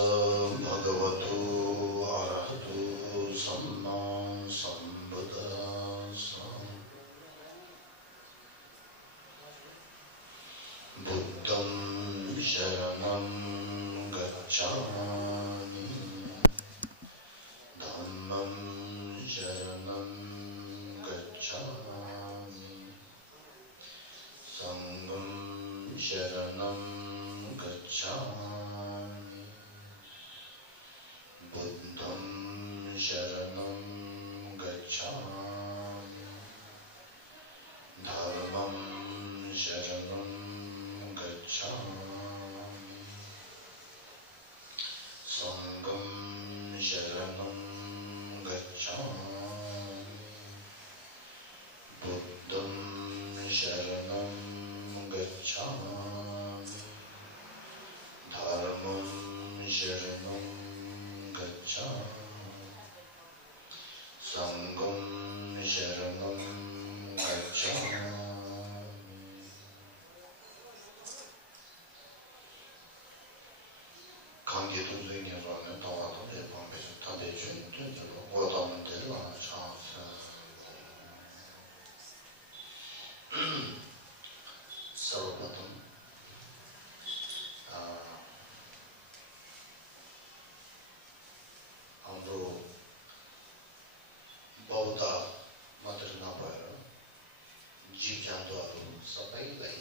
भगवतो अरहतो सम्मा सम्बुद्धास्स। बुद्धं शरणं गच्छामि, धम्मं शरणं गच्छामि, संघं शरणं गच्छामि, बुद्धं शरणं गच्छामि, धर्मं शरणं गच्छामि, संघं शरणं गच्छामि, बुद्धं शरणं गच्छामि, धर्मं शरणं गच्छामि, संघं शरणं गच्छामि। 관계 동생이라는 더와도 내 방에서 다 내주는데 저거 원하는 대로 안 차서 सर्वप्रथम हाम्रो बौद्ध मात्र नभएर जीव जन्तुहरू सबैलाई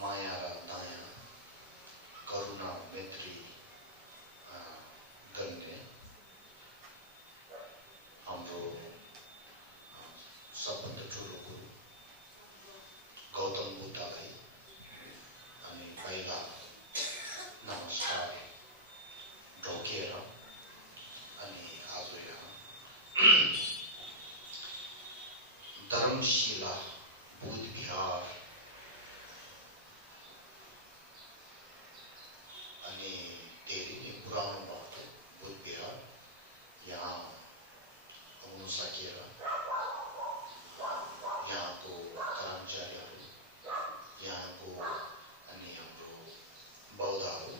माया र दया करुणा मैत्री गर्ने हाम्रो सबभन्दा ठुलो गुरु गौतम बुद्धलाई हामी पहिला नमस्कार ढोकेर अनि आज यहाँ धर्मशिला बुद्ध विहार अनि धेरै नै पुरानो भएको बुद्ध विहार यहाँ आउन सकेर यहाँको कर्मचारीहरू यहाँको अनि हाम्रो बौद्धहरू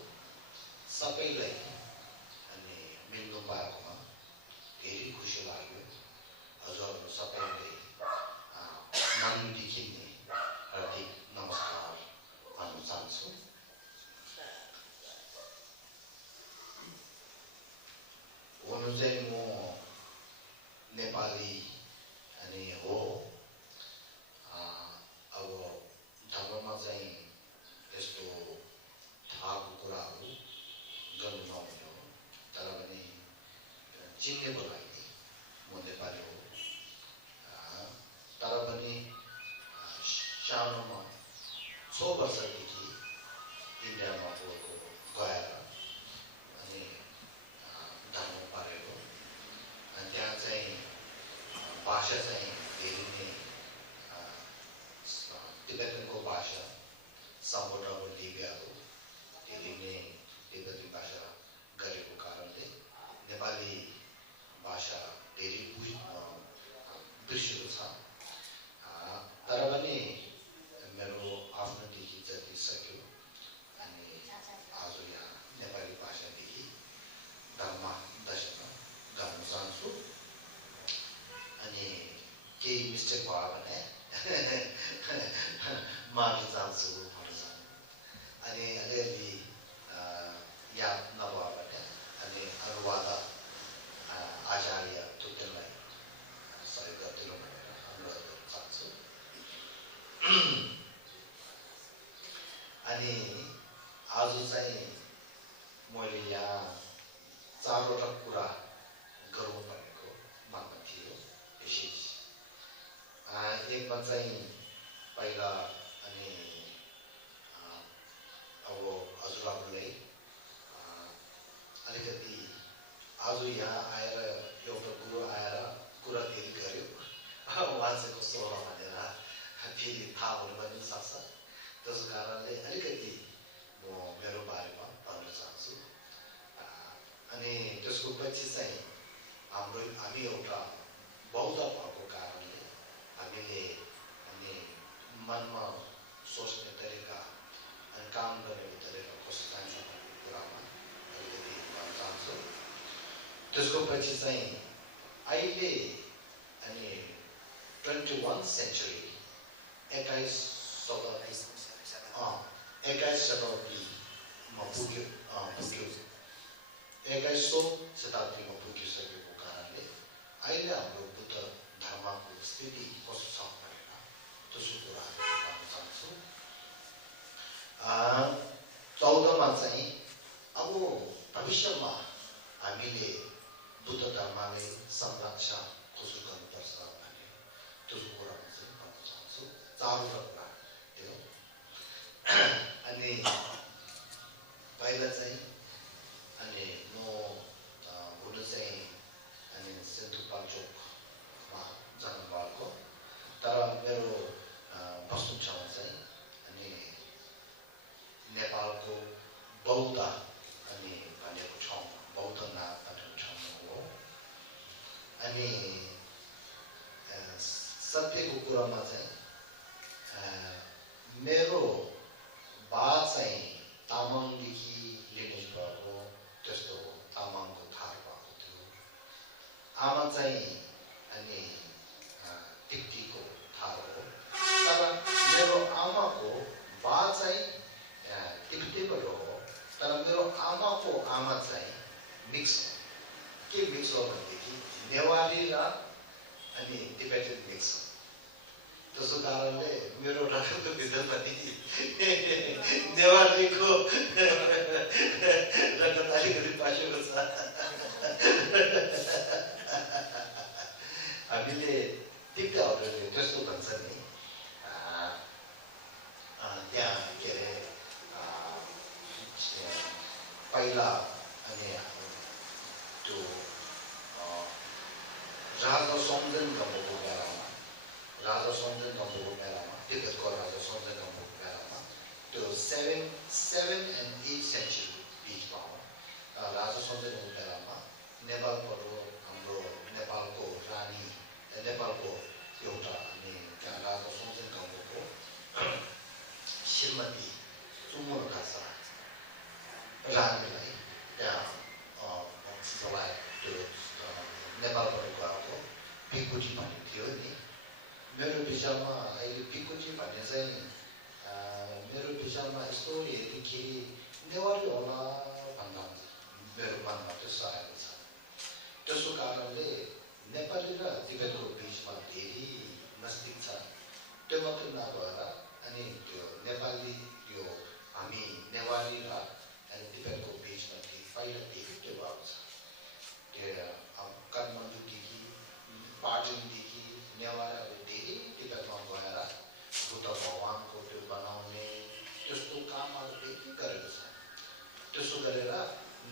सबैलाई अनि मिल्नु पाएकोमा धेरै खुसी लाग्यो। हजुरहरू सबैले मनदेखि नै हार्दिक नमस्कार भन्न चाहन्छु। हुनु चाहिँ म नेपाली अनि हो। अब धर्ममा चाहिँ यस्तो थाहाको कुराहरू गर्नु नहुने हो, तर पनि चिन्नेको लागि म नेपाली हो। तर पनि सानोमा 6 वर्षदेखि इन्डियामा गएर अनि धर्म परेको। अनि त्यहाँ चाहिँ भाषा चाहिँ धेरै नै तिब्बतको भाषा सम्पूर्ण लिबियाको धेरै नै तिब्बती भाषा गरेको कारणले नेपाली भाषा धेरै बिर्सेको छ। तर पनि मेरो आफ्नोदेखि जति सक्यो अनि आज यहाँ नेपाली भाषादेखि धर्म दर्शन गर्न चाहन्छु। अनि केही मिस्टेक भयो भने माफी चाहन्छु भन्न चाहन्छु। अनि अलिअलि याद नभयो भने अनि अनुवाद आचार्य तुत्यनलाई सहयोग गरिदिनु भनेर अनुरोध गर्न चाहन्छु। अनि आज चाहिँ मैले यहाँ 4वटा कुरा गर्नु भनेको मनमा थियो विशेष। एकमा चाहिँ पहिला अनि अब हजुरहरूलाई अलिकति आज यहाँ आएर एउटा गुरु आएर कुरा धेरै गर्यो, उहाँ चाहिँ कस्तो होला भनेर फेरि थाहा हुनु पनि सक्छ। त्यसो कारणले अलिकति म मेरो बारेमा भन्न चाहन्छु। अनि त्यसको पछि चाहिँ हामी एउटा बौद्ध भएको कारणले हामीले अनि मनमा सोच्ने तरिका अनि काम गर्ने तरिका कस्तो चाहिन्छ भन्ने कुरामा अलिकति त्यसको पछि चाहिँ अहिले अनि 21 सेन्चुरी 21 शताब्दीमा पुग्यो 21औं शताब्दीमा पुगिसकेको कारणले अहिले हाम्रो बुद्ध धर्मको स्थिति कस्तो छ भनेर त्यसको कुराहरू गर्न चाहन्छु। 14 मा चाहिँ अब भविष्यमा हामीले बुद्ध धर्मले संरक्षण कसो गर्नुपर्छ भन्ने त्यसको कुरामा चाहिँ भन्न चाहन्छु। चारवटा कुरा थियो। अनि पहिला चाहिँ अनि म हुनु चाहिँ अनि सिन्धुपाल्चोकमा जन्मभएको, तर मेरो बस्नु ठाउँ चाहिँ अनि नेपालको बौद्ध अनि भनेको ठाउँ बौद्धनाथ भनेको ठाउँमा हो। अनि सत्यको कुरामा चाहिँ मेरो बा चाहिँ तामाङदेखि लिनेज भएको, त्यस्तो तामाङको थार भएको थियो। आमा चाहिँ अनि टिक्टीको थार हो, तर मेरो आमाको बा चाहिँ टिक्टीबाट हो, तर मेरो आमाको आमा चाहिँ मिक्स हो। के मिक्स हो भनेदेखि नेवारी र अनि टिबेटन मिक्स हो। त्यसो कारणले मेरो रगतको भित्र पनि नेवारीको रगत अलिकति पसेको छ। हामीले टिप्टाहरूले त्यस्तो भन्छ नि, त्यहाँ के अरे पहिला अनि त्यो राजा सोमदेनगम्बुको बेलामा तिब्बतको राजा सोमदेनगम्बुको बेलामा त्यो 7 and 8 सेन्चुरी बिचमा हो। राजा सोमदेनगम्बुको बेलामा नेपालबाट हाम्रो नेपालको रानी नेपालको एउटा अनि त्यहाँ राजा सोमदेनगम्बुको श्रीमती चुमुरकासा रानीलाई त्यहाँ जवाई त्यो नेपालबाट गएको पिकुटी भन्ने थियो नि। मेरो विचारमा अहिले पिकुटी भन्ने चाहिँ मेरो विचारमा यस्तो हेर्दाखेरि नेवारी होला भन्दा मेरो मनमा त्यस्तो आएको छ। त्यसको कारणले नेपाली र तिब्बतको बिचमा धेरै नजिक छ। त्यो मात्र नभएर अनि त्यो नेपाली यो हामी नेवारी र तिब्बतको बिचमा पहिला धेरै त्यो भएको छ। त्यो काठमाडौँदेखि पाटनदेखि नेवारहरू धेरै तिब्बतमा गएर बुद्ध भगवानको त्यो बनाउने त्यस्तो कामहरू धेरै गरेको छ। त्यसो गरेर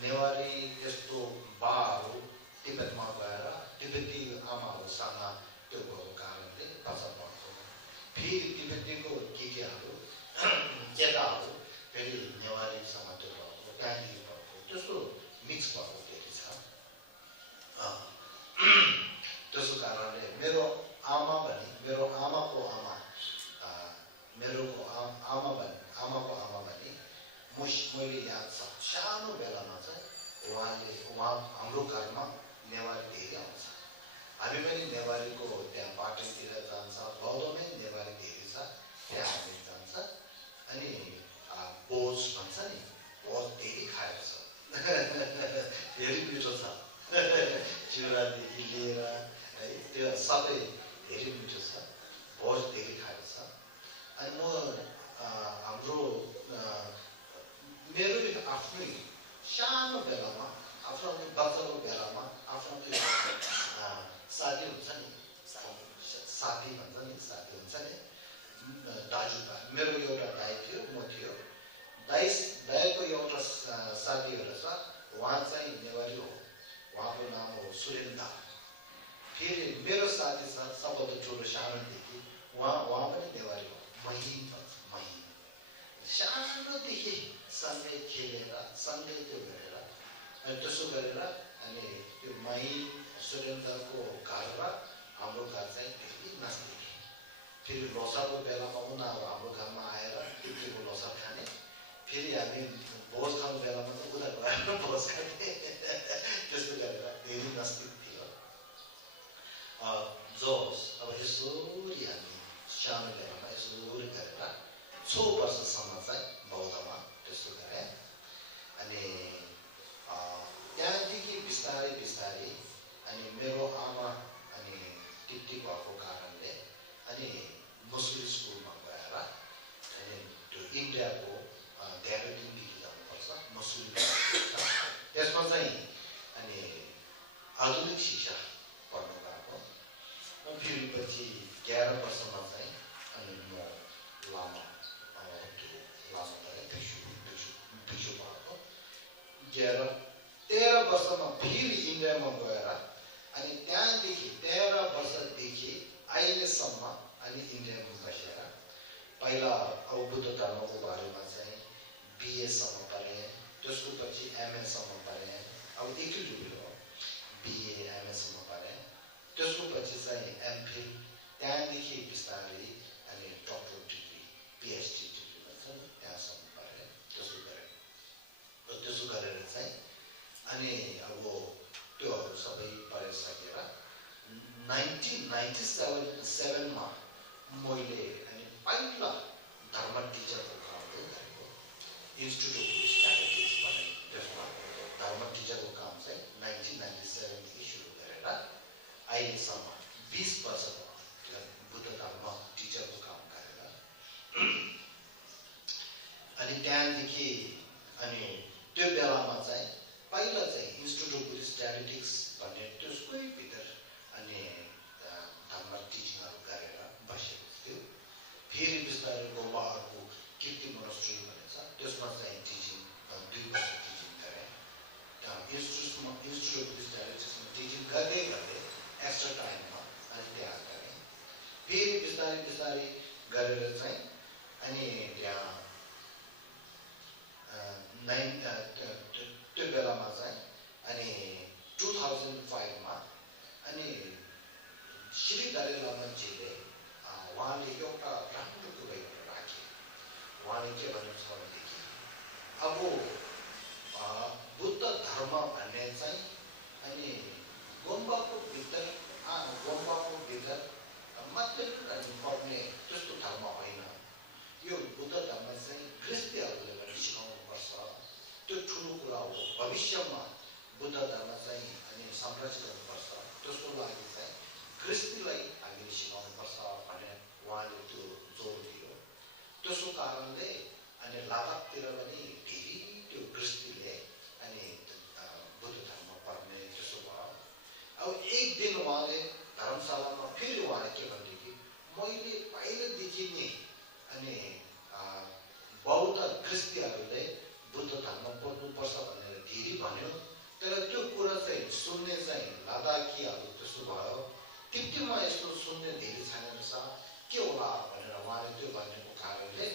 नेवारी त्यस्तो बाहरू तिब्बतमा गएर तिब्बती आमाहरूसँग त्यो भएको कारणले बच्चा भएको। फेरि तिब्बतीको केटीहरू केटाहरू फेरि नेवारीसँग त्यो भएको, त्यहाँदेखि भएको, त्यस्तो मिक्स भएको धेरै छ। त्यसो कारणले मेरो आमा भने मेरो आमाको आमा आमाको आमा भने मैले याद छ सानो बेलामा चाहिँ उहाँ हाम्रो घरमा नेवारी धेरै आउँछ। हामी पनि नेवारीको त्यहाँ पाटनतिर जान्छ, भदौमै नेवारी धेरै छ, त्यहाँ हामी जान्छ। अनि बोझ भन्छ नि, बोझ धेरै खाएको छ। धेरै मिठो छ। चिउरादेखि लिएर है त्यो सबै धेरै मिठो छ। भोज धेरै खाएको छ। अनि म हाम्रो मेरो आफ्नै सानो बेलामा आफ्नो बच्चाको बेलामा आफ्नो साथी हुन्छ नि, साथी भन्छ नि, साथी हुन्छ नि, दाजुभाइ। मेरो एउटा दाइ थियो, म थियो। दाइको एउटा साथीहरू छ, उहाँ चाहिँ नेवारी हो, उहाँको नाम हो सुरेन्द्र। फेरि मेरो साथी छ सबभन्दा ठुलो सानोदेखि, उहाँ पनि नेवारी हो, महिन भन्छ, महिन। सानोदेखि सँगै खेलेर सँगै त्यो गरेर अनि त्यसो गरेर अनि त्यो महिन सुरेन्द्रको घर र हाम्रो घर चाहिँ धेरै नजिक। फेरि लोसारको बेलामा उनीहरू हाम्रो घरमा आएर टिप्टीको लोसार खाने, फेरि हामी भोज खाने बेलामा त उनीहरू आएर भोज खाने। त्यस्तो गरेर धेरै चाहिँ अनि आधुनिक शिक्षा पढ्नु गएको फेरि पछि 11 वर्षमा चाहिँ अनि म लामा भिक्षु भएको 13 वर्षमा फेरि इन्डियामा गएर अनि त्यहाँदेखि 13 वर्षदेखि अहिलेसम्म अनि इन्डियामा बसेर पहिला अब बुद्ध धर्मको बारेमा चाहिँ BA सम्म पढेँ त्यसको पछि MA सम्म पढेँ अब एकैचोटि हो BA MA सम्म पढेँ त्यसको पछि चाहिँ MPhil त्यहाँदेखि बिस्तारै अनि डक्टरेट डिग्री PhD डिग्री भन्छ त्यहाँसम्म पढेँ त्यसो गरेर चाहिँ अनि अब त्योहरू सबै पढिसकेर 1997 मा मैले अनि पहिला धर्म टिचरको काम गरेको इन्स्टिट्युट अफ स्ट्याटिस्टिक्स भन्ने त्यसमा धर्म टिचरको काम चाहिँ 1997 देखि सुरु गरेर अहिलेसम्म 20 वर्षको बुद्ध धर्म टिचरको काम गरेर अनि त्यहाँदेखि अनि त्यो बेलामा चाहिँ पहिला चाहिँ इन्स्टिट्युट अफ स्ट्याटिस्टिक्स भन्ने त्यसकै भित्र अनि धर्म टिचिङहरू गरेर बसेको थियो फेरि बिस्तारै गोवाको कीर्ति मोनास्ट्री भन्ने छ त्यसमा चाहिँ टिचिङ 2 वर्ष टिचिङ गरेँ इन्स्टिट्युट अफ स्ट्याटिस्टिक्समा टिचिङ गर्दै गर्दै एक्स्ट्रा टाइममा अनि त्यहाँ गरेँ फेरि बिस्तारै गरेर चाहिँ अनि त्यहाँ त्यो बेलामा चाहिँ अनि 2005 मा अनि श्री दलाई लामाजीले उहाँले एउटा राम्रो कुरा राखे उहाँले के भन्नुहुन्छ भनेदेखि अब बुद्ध धर्म भन्ने चाहिँ अनि गुम्बाको भित्र मात्रै पर्ने त्यस्तो धर्म होइन यो बुद्ध धर्म चाहिँ ख्रिस्तीहरूले पनि सिकाउनुपर्छ त्यो ठुलो कुरा हो भविष्यमा बुद्ध धर्म चाहिँ अनि संरक्षण गर्नुपर्छ त्यसको लागि चाहिँ ख्रिस्तीलाई हामीले सिकाउनुपर्छ भनेर उहाँले त्यो जोड दियो त्यसको कारणले अनि लद्दाखतिर पनि धेरै त्यो ख्रिस्तीले अनि बुद्ध धर्म पढ्ने त्यसो भयो अब एक दिन उहाँले धर्मशालामा फेरि उहाँले के भनेदेखि मैले पहिलादेखि नै अनि बौद्ध ख्रिस्तीहरूले बुद्ध धर्म पढ्नुपर्छ भनेर धेरै भन्यो तर त्यो कुरा चाहिँ सुन्ने चाहिँ लद्दाखीहरू त्यस्तो भयो त्यतिमा यस्तो सुन्ने धेरै छैन रहेछ के होला भनेर उहाँले त्यो भनेको कारणले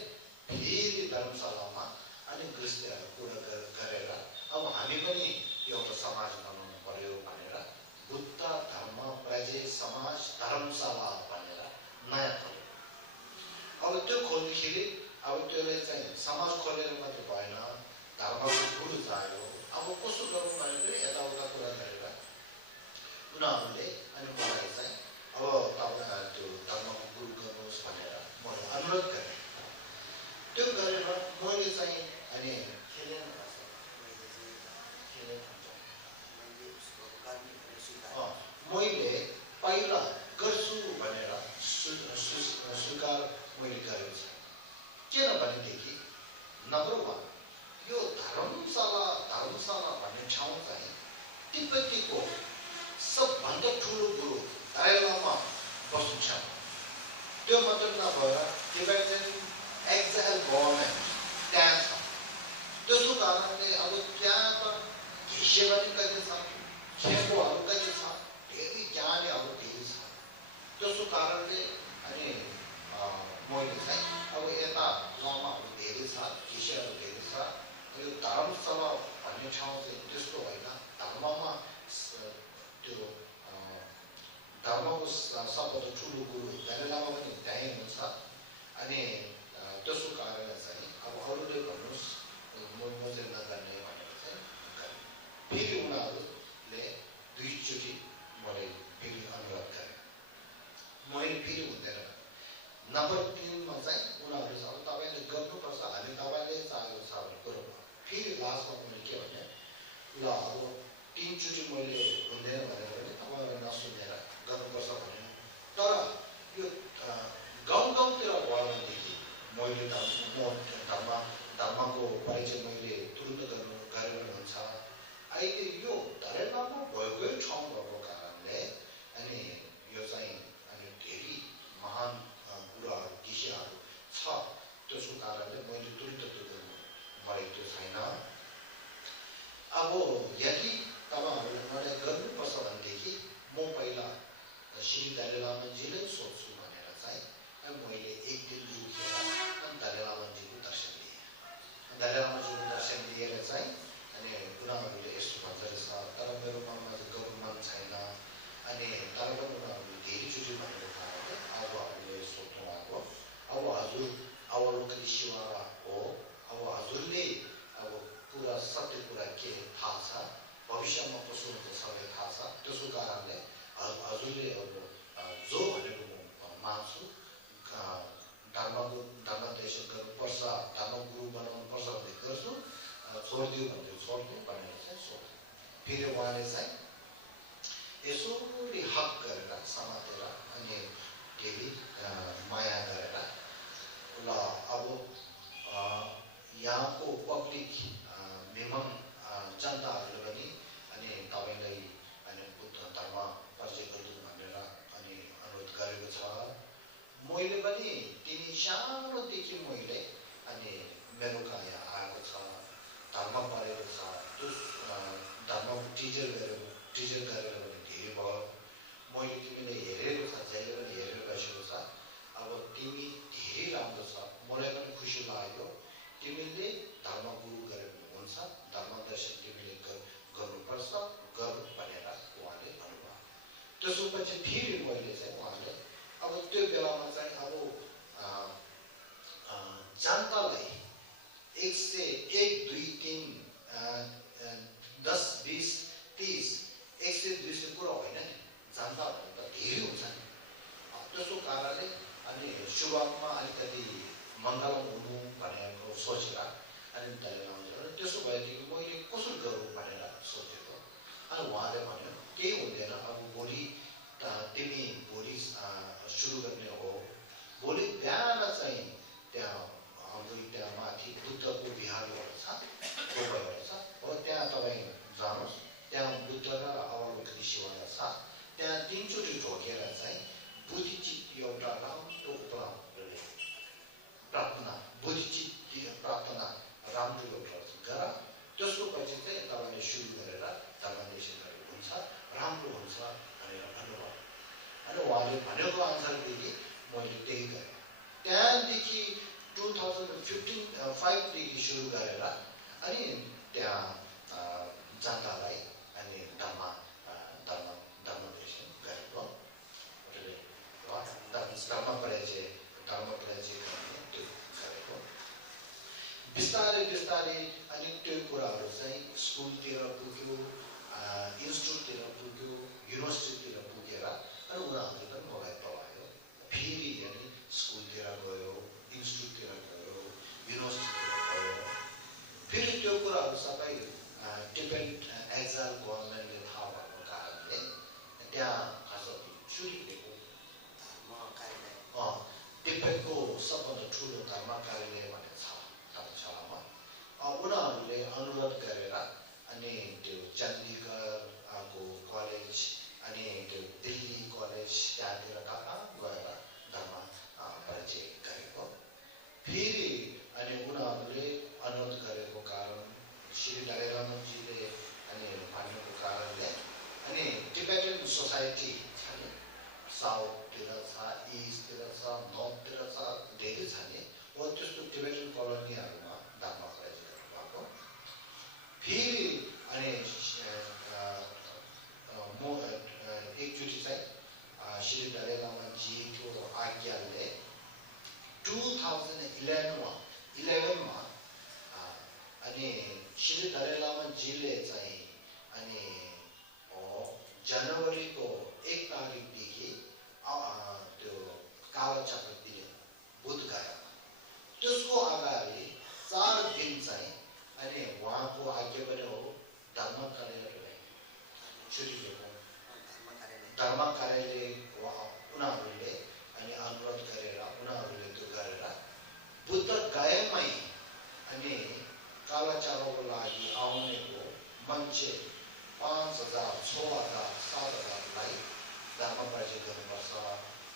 फेरि धर्मशालामा अनि ख्रिस्तीहरू कुरा गरेर अब हामी पनि एउटा समाज बनाउनु पर्यो भनेर बुद्ध धर्म प्रजे समाज धर्मशाला भनेर नयाँ खोल्यो अब त्यो खोल्दाखेरि अब त्यसले चाहिँ समाज खोलेर मात्रै भएन धर्मको गुरु चाहियो अब कस्तो गरौँ भनेर यताउता कुरा गरेर उनीहरूले अनि मलाई चाहिँ अब तपाईँ त्यो धर्मको गुरु गर्नुहोस् भनेर मैले अनुरोध गरेँ त्यो गरेर मैले चाहिँ अनि मैले पहिला गर्छु भनेर स्वीकार मैले गरेको छु किनभनेदेखि नम्बर 1 यो धर्मशाला भन्ने ठाउँ चाहिँ तिब्बतीको सबभन्दा ठुलो गुरु दलाई लामा बस्नुहुन्छ त्यो मात्र नभएर तिब्बतन एक्जाइल गभर्मेन्ट त्यहाँ छ त्यसको कारणले अब त्यहाँ त सेवानी कति छ खेलकोहरू कति छ धेरै ज्ञानीहरू धेरै छ त्यसको कारणले अनि मैले चाहिँ अब यता लामाहरू धेरै छ शिष्यहरू धेरै छ यो धर्मशाला भन्ने ठाउँ चाहिँ त्यस्तो होइन धर्ममा त्यो धर्मको सबभन्दा ठुलो गुरु दलाई लामा पनि त्यहीँ हुनुहुन्छ अनि त्यसको कारणले चाहिँ अब अरूले भन्नुहोस् म चाहिँ नगर्ने भनेर चाहिँ फेरि उनीहरूले 2 चोटि मलाई फेरि अनुरोध गरे मैले फेरि हुँदैन नम्बर 3 मा चाहिँ उनीहरूले अब तपाईँले गर्नुपर्छ हामी तपाईँले चाहेको छ भने कुरो फेरि लास्टमा मैले के भने ल अब 3 चोटि मैले हुँदैन भनेर पनि तपाईँलाई नसुनेर गर्नुपर्छ भने तर यो गाउँतिर भयो भनेदेखि मैले धर्मको परिचय मैले तुरुन्त गरेर हुन्छ 아이들이 요 다래나무 월급 처음 보고 가는데 아니 요사인 아니 대리 마한 우라 기시하고 차 또수 가는데 뭐지 둘도 말이도 사이나 아고 여기 तब हमारे घर में पसंद देखी मो पहला श्री दलाल मंजिल सोचू बने रहता है हम मोइले एक दिन रुकिया हम दलाल मंजिल को दर्शन लिए दलाल मंजिल को दर्शन लिए रहता है अने गुना वाले इस बाजार सा तब मेरे मामा जो गवर्नमेंट चाइना अने तब गुना वाले देरी चुजी बने रहता है आगो वाले सोचो आगो अब आजुर अवलोक कृषिवारा ओ अब आजुर ले अब पूरा सत्य पूरा के भाषा भविष्यमा पशुहरूको सबै थाहा छ त्यसको कारणले हजुरले अब जो भनेको मान्छु धर्मदेश गर्नुपर्छ धर्मगुरु बनाउनुपर्छ भन्ने गर्छु छोडिदियो भन्दै छोड्दियो भनेर चाहिँ सोध्यो फेरि उहाँले चाहिँ यसरी हक गरेर समातेर अनि केही माया गरेर ल अब यहाँको पब्लिक मेमन जनताहरूले पनि अनि तपाईलाई अनि बुद्ध धर्म परिचय गरिदिनु भनेर अनि अनुरोध गरेको छ मैले पनि तिनी सानोदेखि मैले अनि मेरो कहाँ यहाँ आएको छ धर्म पढेको छ त्यो धर्म टिचर गरेर पनि धेरै भयो मैले तिमीले हेरेको छ जहिले पनि हेरेर बसेको छ अब तिमी धेरै राम्रो छ मलाई पनि खुसी लाग्यो तिमीले धर्मगुरु गरेर हुन्छ धर्म दर्शन तिमीले गर्नुपर्छ गर्नु भनेर उहाँले भन्नुभयो त्यसपछि फेरि मैले चाहिँ उहाँले अब त्यो बेलामा चाहिँ अब जनतालाई 1 से 1 2 3 10 20 30 1 से 2 से कुरा होइन नि जनता भन्दा धेरै हुन्छ नि त्यसको कारणले अनि सुरुवातमा अलिकति मङ्गलम हुनु भनेको सोचेर अनि दलाल त्यसो भएदेखि मैले कसरी गरौँ भनेर सोचेको अनि उहाँले भन्यो केही हुँदैन अब भोलि तिमी भोलि सुरु गर्ने हो भोलि बिहान चाहिँ त्यहाँ हाम्रो त्यहाँ माथि बुद्धको बिहार एउटा छ गोबर छ हो त्यहाँ तपाईँ जानुहोस् त्यहाँ बुद्ध र अवलोकन शिवालय छ त्यहाँ 3 चोटि ढोकेर चाहिँ बुद्धिचित एउटा राम्रो प्रार्थना बुद्धिचित प्रार्थना राम्रो एउटा गर त्यसको पछि चाहिँ तपाईँले सुरु गरेर धर्मदेशन हुन्छ राम्रो हुन्छ भनेर भन्नुभयो अनि उहाँले भनेको अनुसारदेखि मैले त्यही गरेँ त्यहाँदेखि 2015 देखि सुरु गरेर अनि त्यहाँ जनतालाई अनि धर्मदेशन गरेको धर्म परिचय गर्ने त्यो गरेको बिस्तारै अनि त्यो कुराहरू चाहिँ स्कुलतिर पुग्यो इन्स्टिट्युटतिर पुग्यो युनिभर्सिटीतिर पुगेर अनि उनीहरूले पनि मलाई पढायो फेरि अनि स्कुलतिर गयो इन्स्टिट्युटतिर गयो युनिभर्सिटीतिर गयो फेरि त्यो कुराहरू सबै टिबेट एक्जाम गभर्मेन्टले थाहा भएको कारणले त्यहाँ खास चुरिदिएको टिबेटको सबभन्दा ठुलो धर्म कार्यालय भन्ने छ धर्मशालामा उनीहरूले अनुरोध गरेर अनि त्यो चण्डीगढको कलेज अनि त्यो दिल्ली कलेज त्यहाँतिर कहाँ गएर धर्म परिचय गरेको फेरि अनि उनीहरूले अनुरोध गरेको कारण श्री दलालजीले अनि भनेको कारणले अनि टिबेटन सोसाइटी छ नि साउथतिर छ इस्टतिर छ नर्थतिर छ धेरै छ नि हो त्यस्तो टिबेटन कलोनीहरूमा धर्म परिचय गर्नुभएको फेरि अनि म एकचोटि चाहिँ श्री दलालजीको आज्ञाले 2011 मा अनि श्री दलालजीले चाहिँ अनि जनवरीको 1 तारिकदेखि त्यो कालो चक्र दिने बुध गया त्यसको अगाडि 4 दिन चाहिँ अनि उहाँको आज्ञा पनि हो धर्म कार्यालय छुट्टी दिएको धर्म कार्यालय उनीहरूले अनि अनुरोध गरेर उनीहरूले त्यो गरेर बुद्ध गएमै अनि काला चारोको लागि आउनेको मान्छे 5,000 6,000 7,000लाई धर्म परिचय गर्नुपर्छ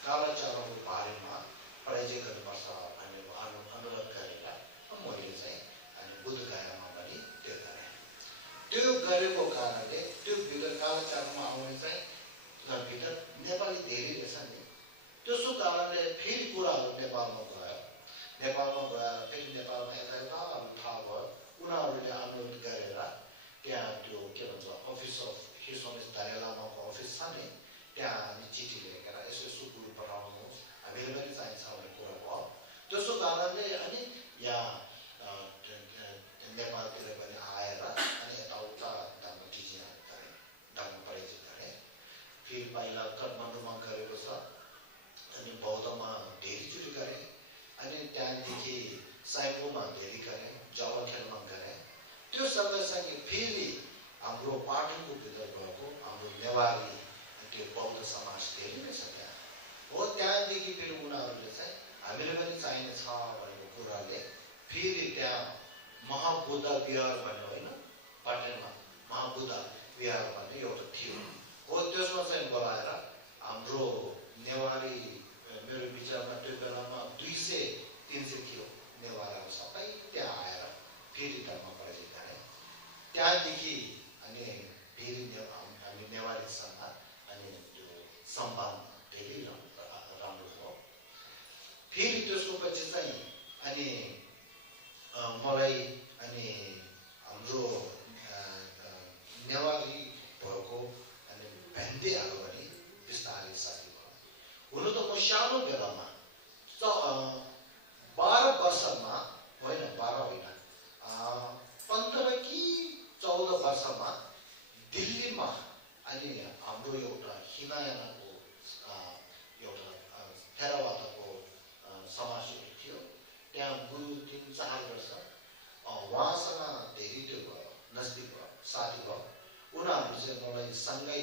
कालाचारको बारेमा परिचय गर्नुपर्छ भन्ने अनुरोध गरेर मैले चाहिँ अनि बुद्धगयामा पनि त्यो गरेँ त्यो गरेको कारणले त्यो भित्र कालाचारमा आउने चाहिँ भित्र नेपाली धेरै रहेछ नि त्यसो कारणले फेरि कुराहरू नेपालमा गएर फेरि नेपालमा यताउताहरू थाहा भयो उनीहरूले अनुरोध गरेर त्यहाँ त्यो के भन्छ अफिस अफ हिज होनेस दलाई लामाको अफिस छ नि त्यहाँ चिठी लेखेर यसो गुरु पठाउनुहोस् हामीले पनि चाहिन्छ भन्ने कुरा भयो त्यसो कारणले अनि यहाँ नेपालतिर पनि आएर अनि यताउता धर्म टिचिङ गरेँ धर्म परिचय गरेँ फेरि पहिला काठमाडौँमा गरेको छ अनि बौद्धमा धेरैचोटि गरेँ अनि त्यहाँदेखि साइकोमा धेरै गरेँ जवाखेलमा गरेँ त्यो सँगसँगै फेरि हाम्रो पार्टीको भित्र गएको हाम्रो नेवारी त्यो बौद्ध समाज धेरै नै छ त्यहाँ हो त्यहाँदेखि फेरि उनीहरूले चाहिँ हामीले पनि चाहिने छ भनेको कुराले फेरि त्यहाँ महाबुद्ध विहार भन्ने होइन पाटनमा महाबुद्ध विहार भन्ने एउटा थियो हो त्यसमा चाहिँ बोलाएर हाम्रो नेवारी मेरो विचारमा त्यो बेलामा 200-300 थियो नेवारहरू सबै त्यहाँ आएर फेरि धर्म परिचय गरे त्यहाँदेखि अनि फेरि हामी नेवारीसँग अनि त्यो सम्बन्ध धेरै राम्रो भयो फेरि त्यसको पछि चाहिँ अनि मलाई अनि हाम्रो नेवारी भएको अनि भेन्देहरू पनि बिस्तारै साथी भयो हुनु त म सानो बेलामा 12 वर्षमा होइन 12 होइन 15 कि 14 वर्षमा दिल्लीमा अनि हाम्रो एउटा हिमालयको एउटा थेरावादाको समाज थियो त्यहाँ गुरु 3-4 वर्ष उहाँसँग धेरै त्यो भयो नजदिक भयो साथी भयो उनीहरू चाहिँ मलाई सँगै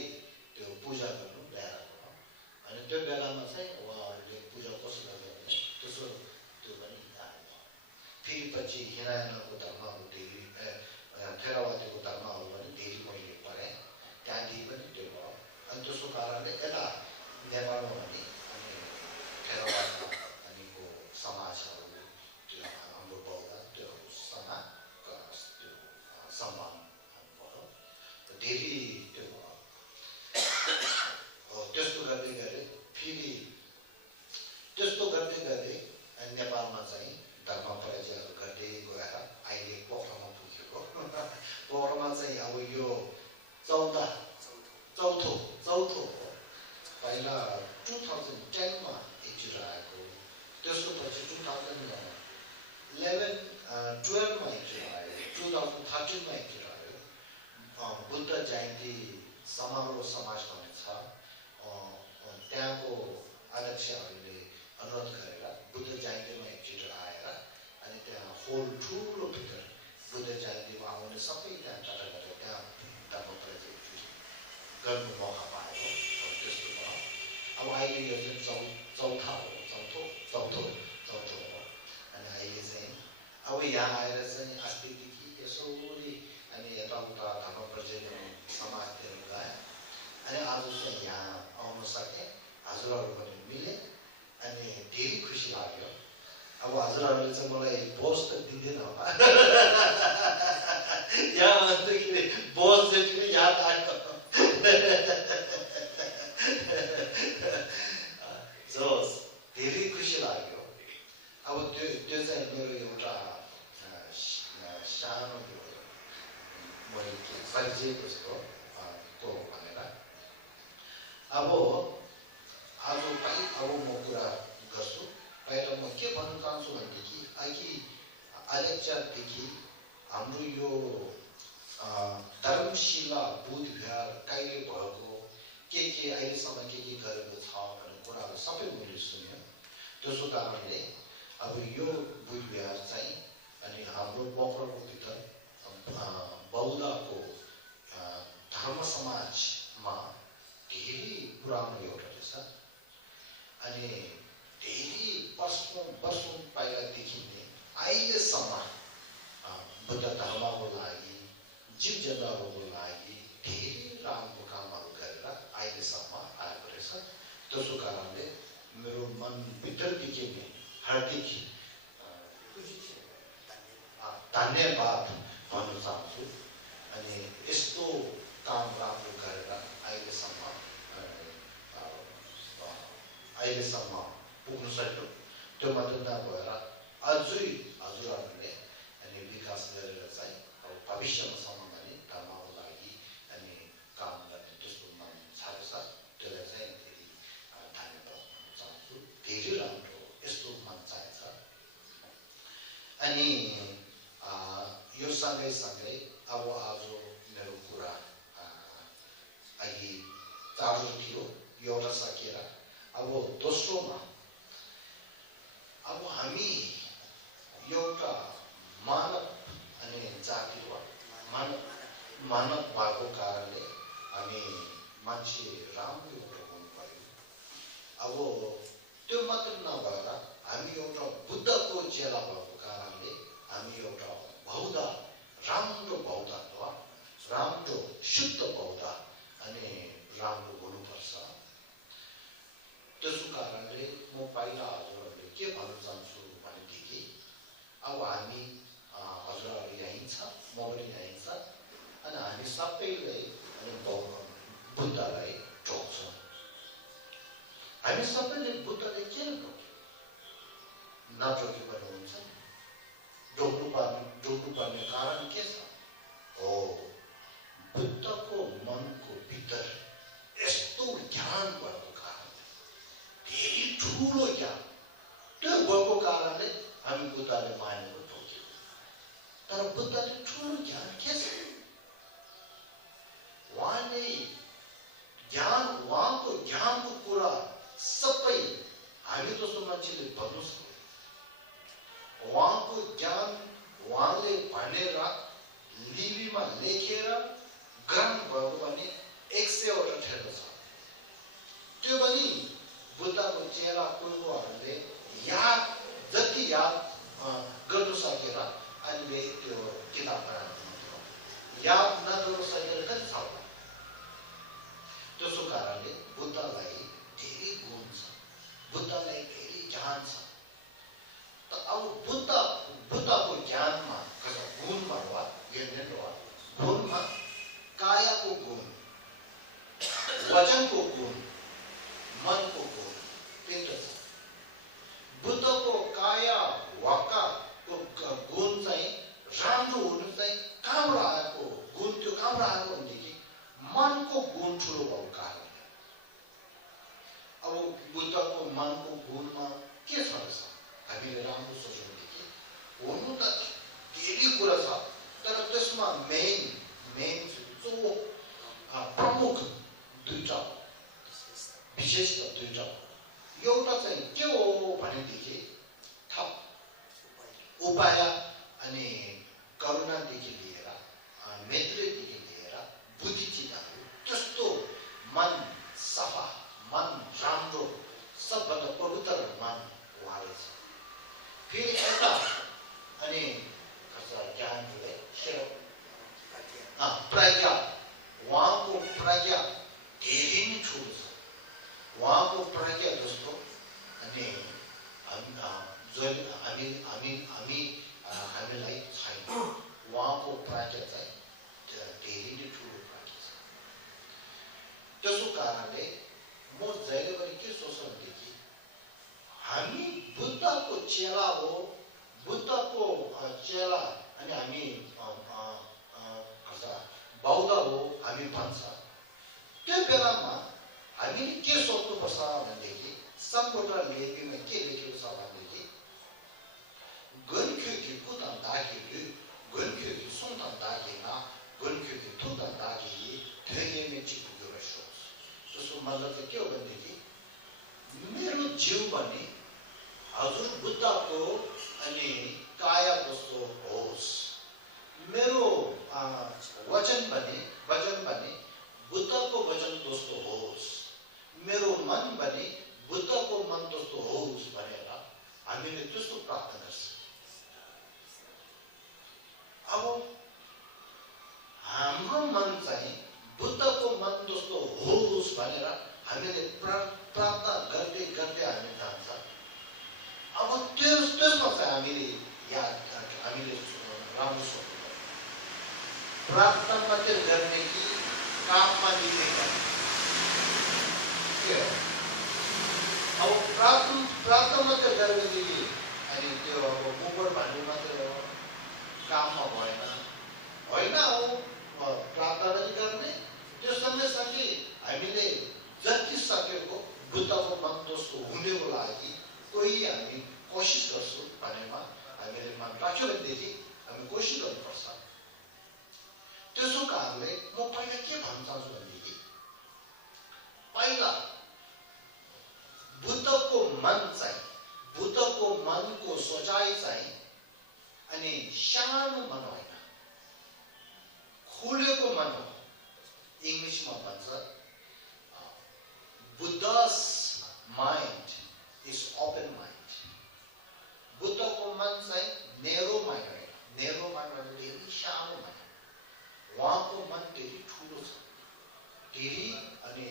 त्यो पूजा गर्नु ल्याएर भयो अनि त्यो बेलामा चाहिँ उहाँहरूले पूजा कसरी गर्ने त्यसो त्यो पनि आयो फेरि पछि हिमालयको धर्महरू धेरै थेरावादीको धर्महरू पनि धेरै मैले पढेँ त्यहाँदेखि पनि त्यो भयो अनि त्यसको कारणले यता नेपालमा पनि अनि थेरावाद अनिको समाजहरू त्यो हाम्रो बौद्ध त्योसँग त्यो सम्मान भयो धेरै त्यो भयो त्यस्तो गर्दै गर्दै फेरि त्यस्तो गर्दै गर्दै नेपालमा चाहिँ धर्म परिचयहरू गर्दै गएर अहिले पोखरामा पुगेको पोखरामा चाहिँ अब यो चौथो हो पहिला 2010मा एकचोटि आएको त्यसको पछि 2011-12मा एकचोटि आयो 2013मा एकचोटि आयो बुद्ध जयन्ती समारोह समाज भन्ने छ त्यहाँको अध्यक्षहरूले अनुरोध गरेर बुद्ध जयन्तीमा एकचोटि आएर अनि त्यहाँ होल ठुलो भित्र बुद्ध जयन्तीमा आउने सबै त्यहाँ टाटा गरेर त्यहाँ धर्म परिचय गर्नु मौका पाएको त्यस्तो भयो अब अहिले यो चाहिँ चौथो हो अनि अहिले चाहिँ अब यहाँ आएर चाहिँ अस्तिदेखि यसो अनि यताउता धर्म परिचय गर्नु समाजतिर गए अनि आज चाहिँ यहाँ आउन सकेँ हजुरहरू पनि मिले अनि धेरै खुसी लाग्यो अब हजुरहरूले चाहिँ मलाई बोझ त दिँदैन होला यहाँ आउँदाखेरि बोझ चाहिँ याद आयो जोस् धेरै खुसी लाग्यो अब त्यो चाहिँ मेरो एउटा सानो मैले परिचय जस्तो को भनेर अब आज अब म कुरा गर्छु पहिला म के भन्न चाहन्छु भनेदेखि अघि अध्यक्षदेखि हाम्रो यो धर्मशिला बुद्ध विहार कहिले भएको के अहिलेसम्म के गरेको छ भन्ने कुराहरू सबै मैले सुन्यो त्यसो कारणले अब यो बुद्ध विहार चाहिँ अनि हाम्रो पोखराको भित्र बौद्धको धर्म समाजमा धेरै पुरानो एउटा रहेछ अनि धेरै वर्षौं पहिलादेखि नै अहिलेसम्म बुद्ध धर्मको लागि जीव जन्तुहरूको लागि धेरै रामको कामहरू गरेर अहिलेसम्म आएको रहेछ। त्यसो कारणले मेरो मनभित्रदेखि नै हार्दिक धन्यवाद भन्न चाहन्छु। अनि यस्तो काम राम्रो गरेर अहिलेसम्म पुग्नु सक्यो। त्यो मात्र नभएर अझै हजुरहरूले अनि विकास गरेर चाहिँ अब भविष्यसम्म पनि धर्मको लागि अनि काम गर्ने त्यस्तो मन छाडेछ। त्यसलाई चाहिँ धेरै धन्यवाद भन्न चाहन्छु। धेरै राम्रो यस्तो मन चाहिन्छ। अनि यो सँगै अब आज मेरो कुरा अघि चार्जर थियो, एउटा सकेर अब दोस्रोमा अब हामी एउटा मानव अनि जातिको मानव भएको कारणले हामी मान्छे राम्रो एउटा हुनु पर्यो। अब त्यो मात्र नभएर हामी एउटा बुद्धको चेला भएको कारणले हामी एउटा बौद्ध राम्रो बौद्धत्व राम्रो शुद्ध बौद्ध अनि राम्रो हुनुपर्छ। त्यसो कारणले म पहिला हजुरहरूले के भन्न चाहन्छु भनेदेखि अब हामी हजुरहरू यहीँ छ, म पनि यहीँ छ, अनि हामी सबैले अनि बुद्धलाई टोक्छौँ। हामी सबैले बुद्धलाई किन टोक्यौँ? नटोके पनि हुन्छ। डोक्नुपर्ने कारण के छ? हो, बुद्धको मनको भित्र यस्तो ज्ञान भएको कारणले, धेरै ठुलो ज्ञान त्यो भएको कारणले हामी बुद्धले मानेको टोक्यौँ। तर बुद्धले ठुलो ज्ञान के छ? उहाँले उहाँको ज्ञानको कुरा सबै हामी जस्तो मान्छेले भन्नु सक्दैन। उहाँको ज्ञान उहाँले भनेर लिपिमा लेखेर ग्रहण भएको भने 100वटा ठेलो छ। त्यो पनि बुद्धको चेला पुर्खहरूले जति याद गर्नु सकेर अहिले त्यो किताब बनाएको याद नगर्नु सकेर कति छ। त्यसो कारणले बुद्धलाई धेरै गुण छ, बुद्धलाई धेरै ज्ञान छ। अब बुद्धको ज्ञानमा गुणमा वा गुणमा कायाको गुण, वचनको गुण, मनको गुण तिनवटा छ। बुद्धको काया वाक्यको गुण चाहिँ राम्रो हुनु चाहिँ कहाँबाट आएको गुण? त्यो कहाँबाट आएको भनेदेखि मनको गुण ठुलो भएको कारणले। अब बुद्धको मनको गुणमा के छ रहेछ? हामीले राम्रो सोच्यौँ भनेदेखि हुनु त धेरै कुरा छ, तर त्यसमा मेन जो प्रमुख दुईवटा विशेषता दुईवटा। एउटा चाहिँ के हो भनेदेखि थप उपाय अनि करुणादेखि लिएर मैत्रीदेखि लिएर बुद्धिचिताहरू त्यस्तो मन सफा, मन राम्रो, सबभन्दा पवित्र मन उहाँले छ। फेरि एउटा अनि ज्ञान प्रज्ञा, उहाँको प्रज्ञा धेरै नै ठुलो छ। उहाँको प्रज्ञा जस्तो अनि हामीलाई छैन। उहाँको प्रज्ञा चाहिँ धेरै नै ठुलो प्रज्ञा छ। त्यसो कारणले म जहिले पनि के सोच्छु भनेदेखि हामी बुद्धको चेला हो, बुद्धको चेला अनि हामी बौद्ध हो हामी भन्छ। त्यो बेलामा हामीले के सोच्नुपर्छ भनेदेखि सम्पूर्ण लिपिमा के लेखेको छ भनेदेखि गन्ख्योकी कुतन्दाखेरि गन्ख्योकी सुन्तन्दाकिना गन्ख्योकी तुतन्दाकी थेगेमे चिपुको रहेछ। त्यसको मतलब चाहिँ के हो भनेदेखि मेरो जीव पनि हजुर बुद्धको अनि काया जस्तो होस्, मेरो वचन पनि बुद्धको वचन जस्तो होस्, मेरो मन पनि बुद्धको मन जस्तो होस् भनेर हामीले त्यस्तो प्रार्थना गर्छ। अब हाम्रो मन चाहिँ बुद्धको भनेर हामीले प्रार्थना गर्दै गर्दै हामी जान्छ। अब त्यसमा चाहिँ हामीले राम्रो सोच्नु पर्यो। प्रार्थना मात्रै गर्ने कि काममा निस्केर गर्ने के हो? अब प्रार्थना मात्रै गर्ने कि अनि त्यो अब मुखबाट भन्नु मात्रै हो, काममा भएन होइन। अब प्रार्थना पनि गर्ने, त्यो सँगै हामीले जति सकेको बुद्धको मन्दोषको हुनेको लागि कोही हामी कोसिस गर्छौँ भनेमा हामीले मन राख्यो भनेदेखि हामी कोसिस गर्नुपर्छ। त्यसो कारणले म पहिला के भन्न चाहन्छु भनेदेखि पहिला बुद्धको मन चाहिँ, बुद्धको मनको सोचाइ चाहिँ अनि सानो मन होइन, खुलेको मन हो। इङ्ग्लिसमा भन्छ बुद्ध's mind is open mind. बुद्धको मन चाहिँ नेरो माइन्ड होइन। नेरो माइन्ड भनेको सानो मन। उहाँको मन धेरै ठुलो छ, धेरै अनि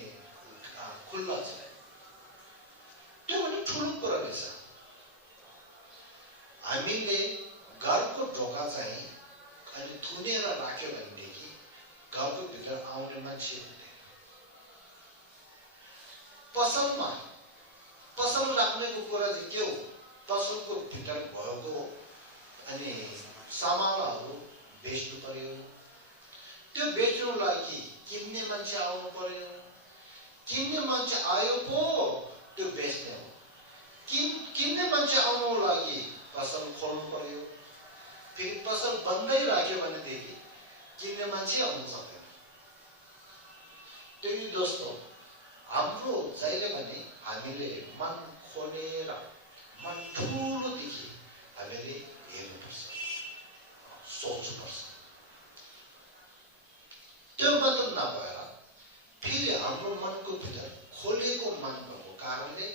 खुल्ला छ। त्यो पनि ठुलो कुरा रहेछ। हामीले घरको ढोका चाहिँ अहिले थुनेर राख्यो भनेदेखि घरको भित्र आउने मान्छे हुँदैन। पसल राख्नेको कुरा चाहिँ के हो? पसलको भित्र भएको अनि सामानहरू बेच्नु पर्यो। त्यो बेच्नु लागि किन्ने मान्छे आउनु पर्यो। किन्ने मान्छे आयो पो त्यो बेच्ने हो। किन्ने मान्छे आउनु लागि पसल खोल्नु पर्यो। फेरि पसल बन्दै राख्यो भनेदेखि किन्ने मान्छे आउनु सक्दैन। त्यही दोस्तो हाम्रो जहिले पनि हामीले मन खोलेर मन ठुलोदेखि हामीले हेर्नुपर्छ, सोच्नुपर्छ। त्यो मात्र नभएर फेरि हाम्रो मनको भित्र खोलेको मन भएको कारणले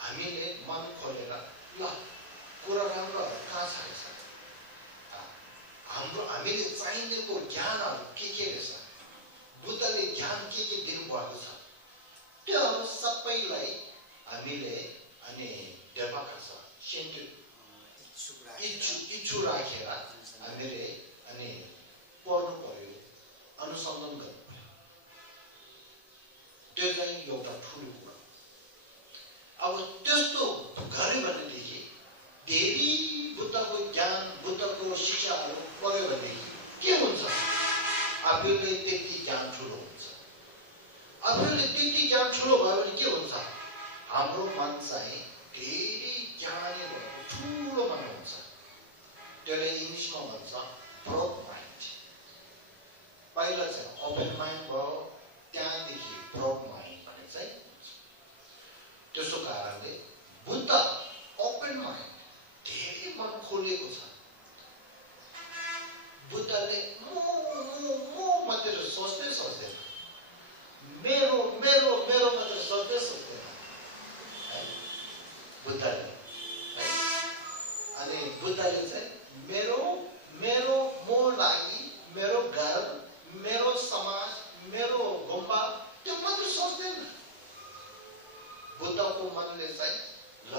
हामीले मन खोलेर ल कुरा राम्रो कहाँ छ रहेछ, हामीले चाहिनेको ज्ञानहरू के रहेछ, बुद्धले ज्ञान के दिनुभएको छ, त्यो सबैलाई हामीले अनि देवाकर्ष इच्छु राखेर हामीले अनि पढ्नु पर्यो, अनुसन्धान गर्नु पर्यो। त्यो चाहिँ एउटा ठुलो कुरा। अब त्यस्तो गर्यो भनेदेखि धेरै बुद्धको ज्ञान, बुद्धको शिक्षाहरू पढ्यो भनेदेखि के हुन्छ? आफूले त्यति ज्ञान ठुलो हुन्छ। आफूले त्यति ज्ञान ठुलो भयो भने के हुन्छ? हाम्रो मन चाहिँ धेरै ज्ञानी भएको ठुलो मन हुन्छ। त्यसले इङ्ग्लिसमा भन्छ ब्रोड माइन्ड। पहिला चाहिँ ओपन माइन्ड भयो, त्यहाँदेखि ब्रोड माइन्ड भन्ने चाहिँ हुन्छ। त्यसो कारणले बुद्ध ओपन माइन्ड, धेरै मन खोलेको छ। बुद्धले म मात्रै सोच्दैन, मेरो मेरो मेरो मात्रै सोच्दैन बुद्धले। अनि बुद्धले चाहिँ मेरो मेरो म लागि, मेरो घर, मेरो समाज, मेरो गुम्बा त्यो मात्रै सोच्दैन। बुद्धको मनले चाहिँ ल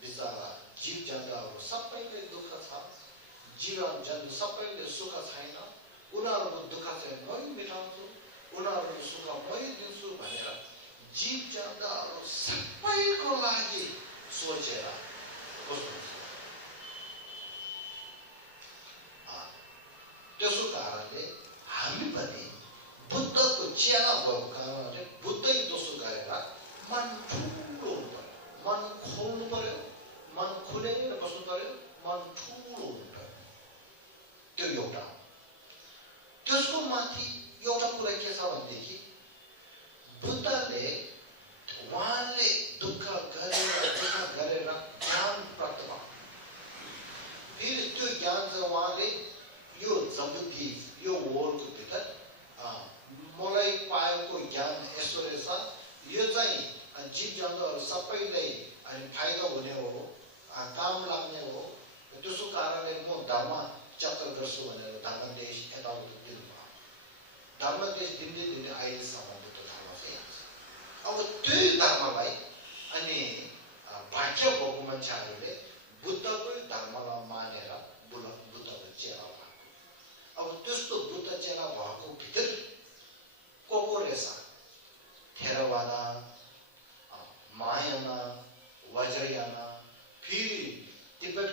बिचरा जीव जन्तुहरू सबैले दुःख छ, जीव जन्तु सबैले सुख छैन, उनीहरूको दुःख चाहिँ मै मेटाउँछु, उनीहरूको सुख मै दिन्छु भनेर जीव जन्तुहरू सबैको लागि सोचेर बस्नुहुन्छ। त्यसो कारणले हामी पनि बुद्धको चेला भएको कारणले बुद्धै दोस्रो गरेर मन ठुलो हुनु पर्यो, मन खोल्नु पर्यो, मन खुलेर बस्नु पर्यो, मन ठुलो हुनु पर्यो। त्यो एउटा हो। त्यसको माथि एउटा कुरा के छ भनेदेखि बुद्धले उहाँले दुःख गरेर ज्ञान प्राप्त भयो। फेरि त्यो ज्ञान चाहिँ उहाँले यो जम्बुद्वीप, यो वर्ल्डको भित्र मलाई पाएको ज्ञान यस्तो रहेछ, यो चाहिँ जीव जन्तुहरू सबैलाई अनि फाइदा हुने हो, काम लाग्ने हो। त्यसो कारणले म धर्म चक्र गर्छु भनेर धर्मदेश यताउति दिनुभयो। धर्मदेश दिँदै अहिलेसम्म बुद्ध धर्म चाहिँ अब त्यही धर्मलाई अनि भाग्य भएको मान्छेहरूले बुद्धकै धर्मलाई मानेर बुद्धको चेला भएको। अब त्यस्तो बुद्ध चेला भएको भित्र को रहेछ? थेरवादा, महायाना, वज्रयाना, फेरि तिब्बत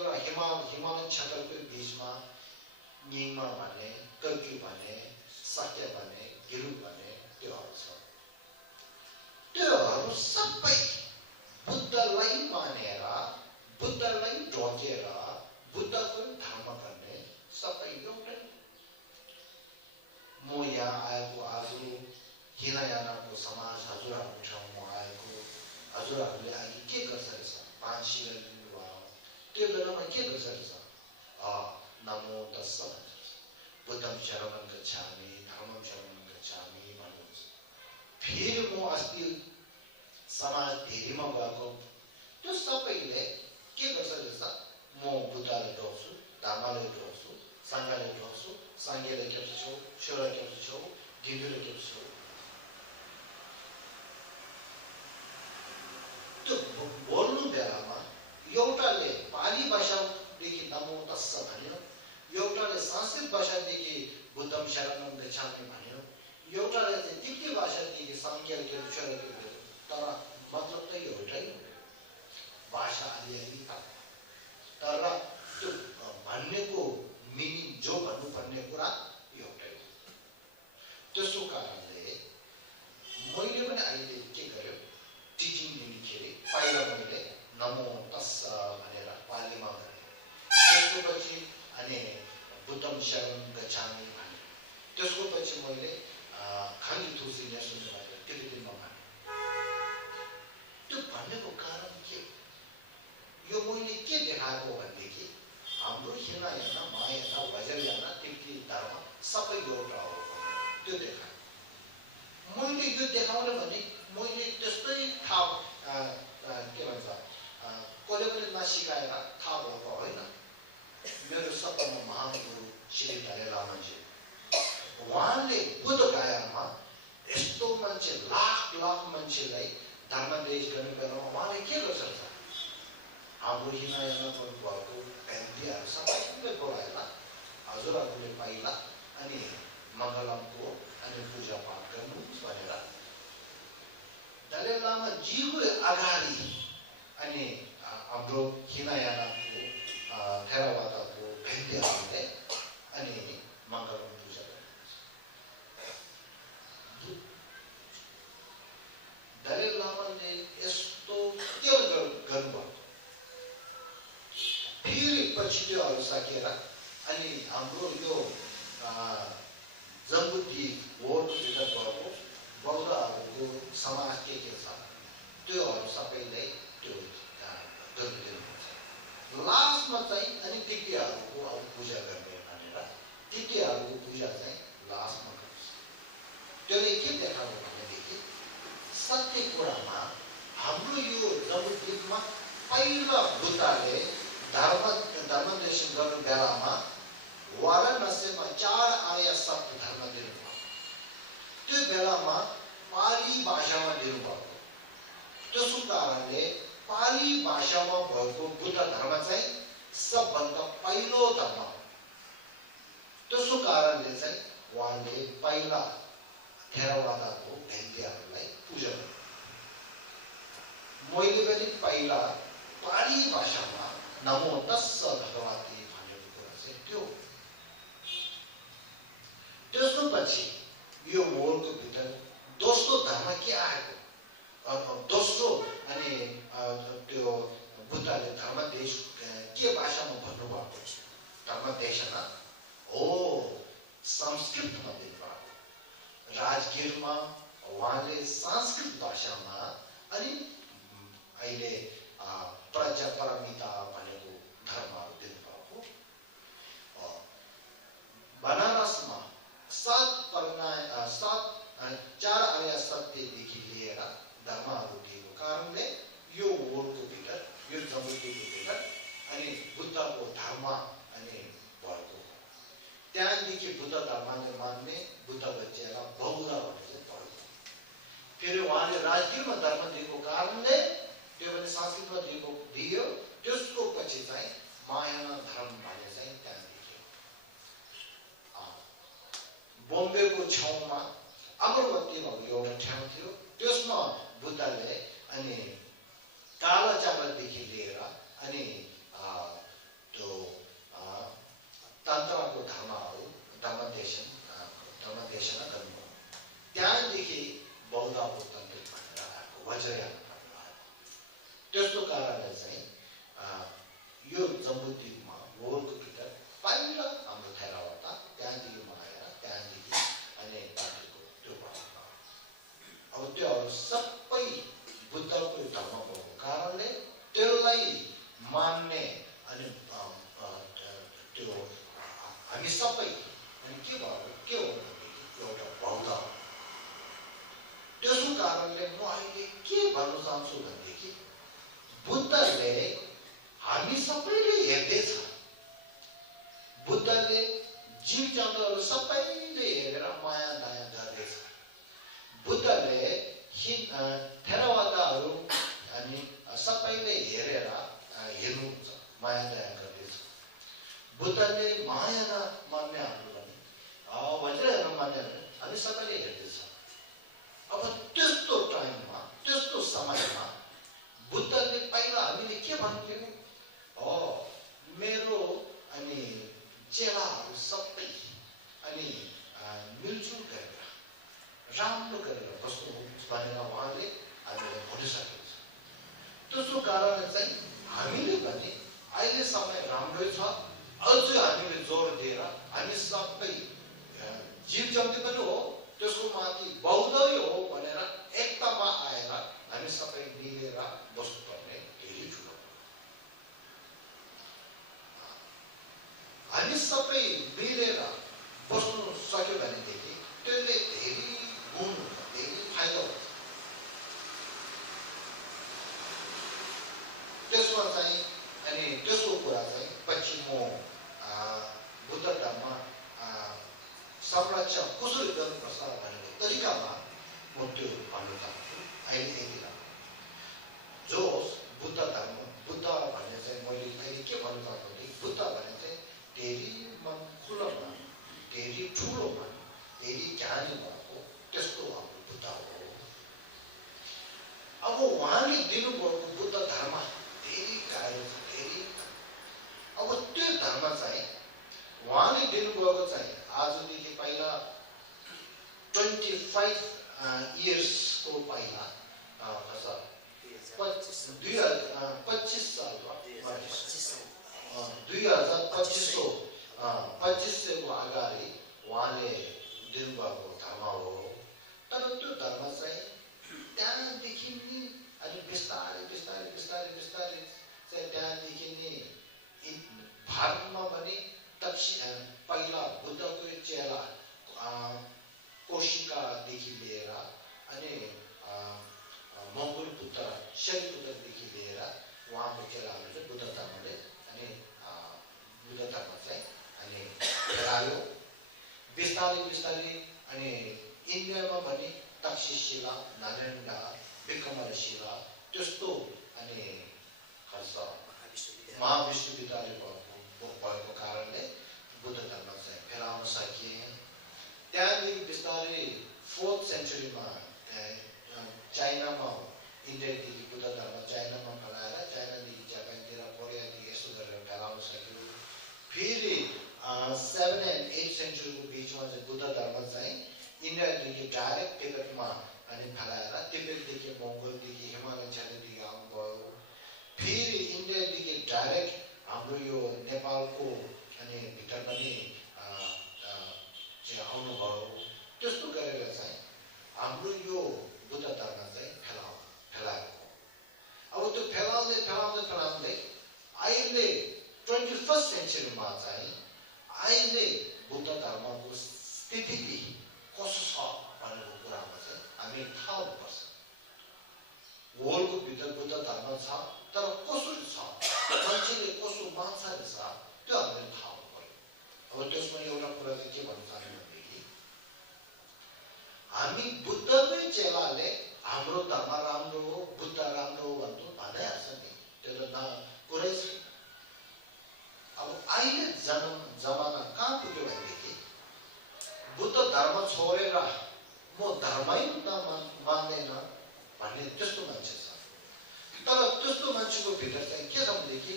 र हिमालयन क्षेत्रकै बिचमा निङमा भन्ने, कल्की भन्ने, सत्य भन्ने, गिरु भन्ने त्योहरू छ। त्योहरू सबै बुद्धलाई मानेर, बुद्धलाई ढोकेर, बुद्धको धर्म गर्ने सबै एउटै। म यहाँ आएको आज हिनायानाको समाज हजुरहरूको ठाउँमा आएको, हजुरहरूले अहिले के गर्छ रहेछ? 5 शिर लिनुभयो, त्यो बेलामा के गर्छ रहेछ? नमो तस्स बुद्धं शरणं गच्छामि, धर्मं शरणं गच्छामि भन्नुहुन्छ। फेरि म अस्ति समाज धेरैमा गएको, त्यो सबैले के गर्छ रहेछ? म बुद्धलाई ढोक्छु, धर्मलाई ढोक्छु, सङ्घलाई ढोक्छु, सङ्घले के छौ, शिवलाई के छौ, गिन्दुले के छौ। त्यो बोल्नु बेलामा एउटाले पाली भाषादेखि नमो तस्स भन्यो, एउटाले संस्कृत भाषादेखि बुद्धं शरणं गच्छामि भन्यो, एउटाले चाहिँ तिब्बती भाषादेखि सङ्घले के छ, तर मतलब त एउटै हो। भाषा अलिअलि तर त्यो भन्नेको मिनिङ जो भन्नुपर्ने कुरा एउटै हो। त्यसो कारणले मैले पनि अहिले के गर्यो, टिचिङ लिँदाखेरि पहिला मैले नमो तस्स भनेर पालीमा गरेँ, त्यसको पछि अनि बुद्धं शरणं गच्छामि भने, त्यसको पछि मैले खाली तुलसी नेसन भनेर तिब्बतीमा भने। त्यो भन्नेको कारण के हो? यो मैले के देखाएको भनेदेखि हाम्रो हिनायाना, महायाना, वज्रयाना, तिब्बती धर्म सबै एउटा हो त्यो देखाएँ। मैले यो देखाउने भने मैले त्यस्तै थाहा के भन्छ कसले पनि नसिकाएर थाहा भएको होइन। मेरो सबभन्दा महान गुरु श्री दलाई लामाजी, उहाँले बुद्ध गायामा यस्तो मान्छे लाख मान्छेलाई धर्मदेश गर्ने बेलामा उहाँले के गर्छ? हाम्रो हिनायाना भएको भ्यान्तीहरू सबैले बोलाएर हजुरहरूले पहिला अनि मङ्गलमको अनि पूजा पाठ गर्नुहोस् भनेर दलाई लामाजीको अगाडि अनि हाम्रो हिनायानाको थेरवादाको भ्यान्तीहरूले अनि मङ्गलम पूजा गर्नुहोस्। दलाई लामाले यस्तो के गर्नुभयो? फेरि पछि त्योहरू सकेर अनि हाम्रो यो जम्बुद्वीप वर्ल्डको भित्र भएको बौद्धहरूको समाज के छ त्योहरू सबैले त्यो गरिदिनुहुन्छ। लास्टमा चाहिँ अनि तिब्बतीहरूको अब पूजा गर्ने भनेर तिब्बतीहरूको पूजा चाहिँ लास्टमा गर्छ। त्यसले के देखाउनु भनेदेखि सत्य कुरामा हाम्रो यो जम्बुद्वीपमा पहिला बुद्धले धर्मदेशन गर्नु बेलामा वाराणसीमा 4 आर्य सत्य धर्म दिनुभयो। त्यो बेलामा पाली भाषामा दिनुभएको। त्यसो कारणले पाली भाषामा भएको बुद्ध धर्म चाहिँ सबभन्दा पहिलो धर्म हो। त्यसो कारणले चाहिँ उहाँले पहिला थेरवादाको भ्यान्तीहरूलाई पूजा गर्नु। मैले पनि पहिला पाली भाषामा नमो तस्स भगवते भनेको कुरा चाहिँ त्यो। त्यसको पछि यो मोलको भित्र दोस्रो धर्म के आएको? दोस्रो अनि त्यो बुद्धले धर्मदेश के भाषामा भन्नुभएको? धर्मदेशना हो संस्कृतमा दिनुभएको। राजगिरमा उहाँले संस्कृत भाषामा अनि अहिले प्रजापरमिता भनेको धर्महरू दिनुभएको। बनारसमा 4 आर्य सत्यदेखि लिएर धर्महरू दिएको कारणले यो वर्ल्डको भित्र यो जम्बुद्वीपको भित्र अनि बुद्धको धर्म अनि भएको। त्यहाँदेखि बुद्ध धर्मले मान्ने बुद्धको चेला बौद्ध भनेर भएको। बम्बेको छेउमा अगरबत्तीमा एउटा ठाउँ थियो त्यसमा बुद्धले अनि काला चामलदेखि लिएर अनि त्यो तन्त्रको धर्महरू धर्मदेशना गर्नुभयो त्यहाँदेखि बौद्ध उत्तन्त्रित भनेर आएको वज्रयान भनेर आएको त्यस्तो कारणले चाहिँ यो जम्बूद्वीपमा वर्ल्डको भित्र पहिला हाम्रो थेरावादा त्यहाँदेखि मनाएर त्यहाँदेखि अनि पार्टीको त्यो भएको अब त्योहरू सबै बुद्धको धर्म भएको कारणले त्यसलाई मान्ने अनि त्यो हामी सबै अनि के हो भनेदेखि एउटा बौद्ध त्यसो कारणले म अहिले के भन्न चाहन्छु भनेदेखि बुद्धले हामी सबैले हेर्दैछ बुद्धले जीव जन्तुहरू सबैले हेरेर माया दया गर्दैछ बुद्धले थेरावादाहरू अनि सबैले हेरेर हेर्नुहुन्छ माया दया गर्दैछ बुद्धले माया नमान्ने हाम्रो पनि वज्रयान मान्ने हामी सबैले हेर्दैछ अब त्यस्तो टाइममा त्यस्तो समयमा बुद्धले पहिला हामीले के भन्थ्यौँ मेरो अनि चेलाहरू सबै अनि मिलजुल गरेर राम्रो गरेर बस्नु भनेर उहाँले हामीलाई भनिसकेको छ त्यसो कारणले चाहिँ हामीले पनि अहिले समय राम्रै छ अझ हामीले जोड दिएर हामी सबै जीव जन्तु पनि हो त्यसको माथि बौद्धै हो भनेर एकतामा आएर हामी सबै मिलेर बस्नुपर्ने धेरै ठुलो हामी सबै मिलेर बस्नु सक्यो भनेदेखि त्यसले धेरै गुण हुन्छ धेरै फाइदा हुन्छ त्यसमा चाहिँ अनि त्यसको कुरा चाहिँ पछि म बुद्ध धर्म संरक्षण कसरी गर्नुपर्छ भनेको तरिकामा म त्यो भन्न चाहन्छु अहिले यति जो बुद्ध धर्म बुद्ध भन्ने चाहिँ मैले अहिले के भन्न चाहन्छु भने बुद्ध भने चाहिँ धेरै मन खुलो मन धेरै ठुलो मन धेरै ज्ञानी भएको त्यस्तो हाम्रो बुद्ध हो अब उहाँले दिनुभएको बुद्ध धर्म धेरै गाह्रो छ धेरै अब त्यो धर्म चाहिँ उहाँले दिनुभएको चाहिँ आजदेखि पहिला 25 इयर्सको पहिला 25 सालमा 2025को अगाडि उहाँले दिनुभएको धर्म हो तर त्यो धर्म चाहिँ त्यहाँदेखि नि अनि बिस्तारै चाहिँ त्यहाँदेखि नि भारतमा पनि पहिला बुद्धको चेला कोशिकादेखि लिएर अनि मङ्गोल बुद्ध शैलबुद्धदेखि लिएर उहाँको चेलाहरूले बुद्ध धर्मले अनि बुद्ध धर्म चाहिँ अनि फैलायो बिस्तारै अनि इन्डियामा पनि तक्षशिला नारायणा विक्रमशिला त्यस्तो अनि महाविश्वविद्यालय भएको कारणले बुद्ध धर्म चाहिँ फैलाउन सकिए त्यहाँदेखि बिस्तारै 4th सेन्चुरीमा चाइनामा इन्डियादेखि बुद्ध धर्म चाइनामा फैलाएर चाइनादेखि जापानतिर कोरियादेखि यसो गरेर फैलाउन सक्यो फेरि 7 and 8 सेन्चुरीको बिचमा चाहिँ बुद्ध धर्म चाहिँ इन्डियादेखि डाइरेक्ट तिब्बतमा अनि फैलाएर तिब्बतदेखि मङ्गोलदेखि हिमालय क्षेत्रदेखि आउनुभयो फेरि इन्डियादेखि डाइरेक्ट हाम्रो यो नेपालको अनि भित्र पनि आउनुभयो त्यस्तो गरेर चाहिँ हाम्रो यो बुद्ध धर्म चाहिँ फैलाएको अब त्यो फैलाउँदै अहिले 21st सेन्चुरीमा चाहिँ अहिले बुद्ध धर्मको स्थिति कसो छ भनेको कुरामा चाहिँ हामी थाहा हुनुपर्छ वर्ल्डको भित्र बुद्ध धर्म छ तर कसरी छ मान्छेले कसो मान्छेले छ त्यो हामीले थाहा हुनु पर्यो अब त्यसमा एउटा कुरा चाहिँ के भन्न चाहन्छु भनेदेखि हामी बुद्धकै चेलाले हाम्रो धर्म राम्रो हो बुद्ध राम्रो हो भनिहाल्छ नि त्यो त कुरै छैन अब अहिले जमाना कहाँ पुग्यो भनेदेखि बुद्ध धर्म छोडेर म धर्मै मान्दैन भन्ने त्यस्तो मान्छे छ। तर त्यस्तो मान्छेको भित्र चाहिँ के छ भनेदेखि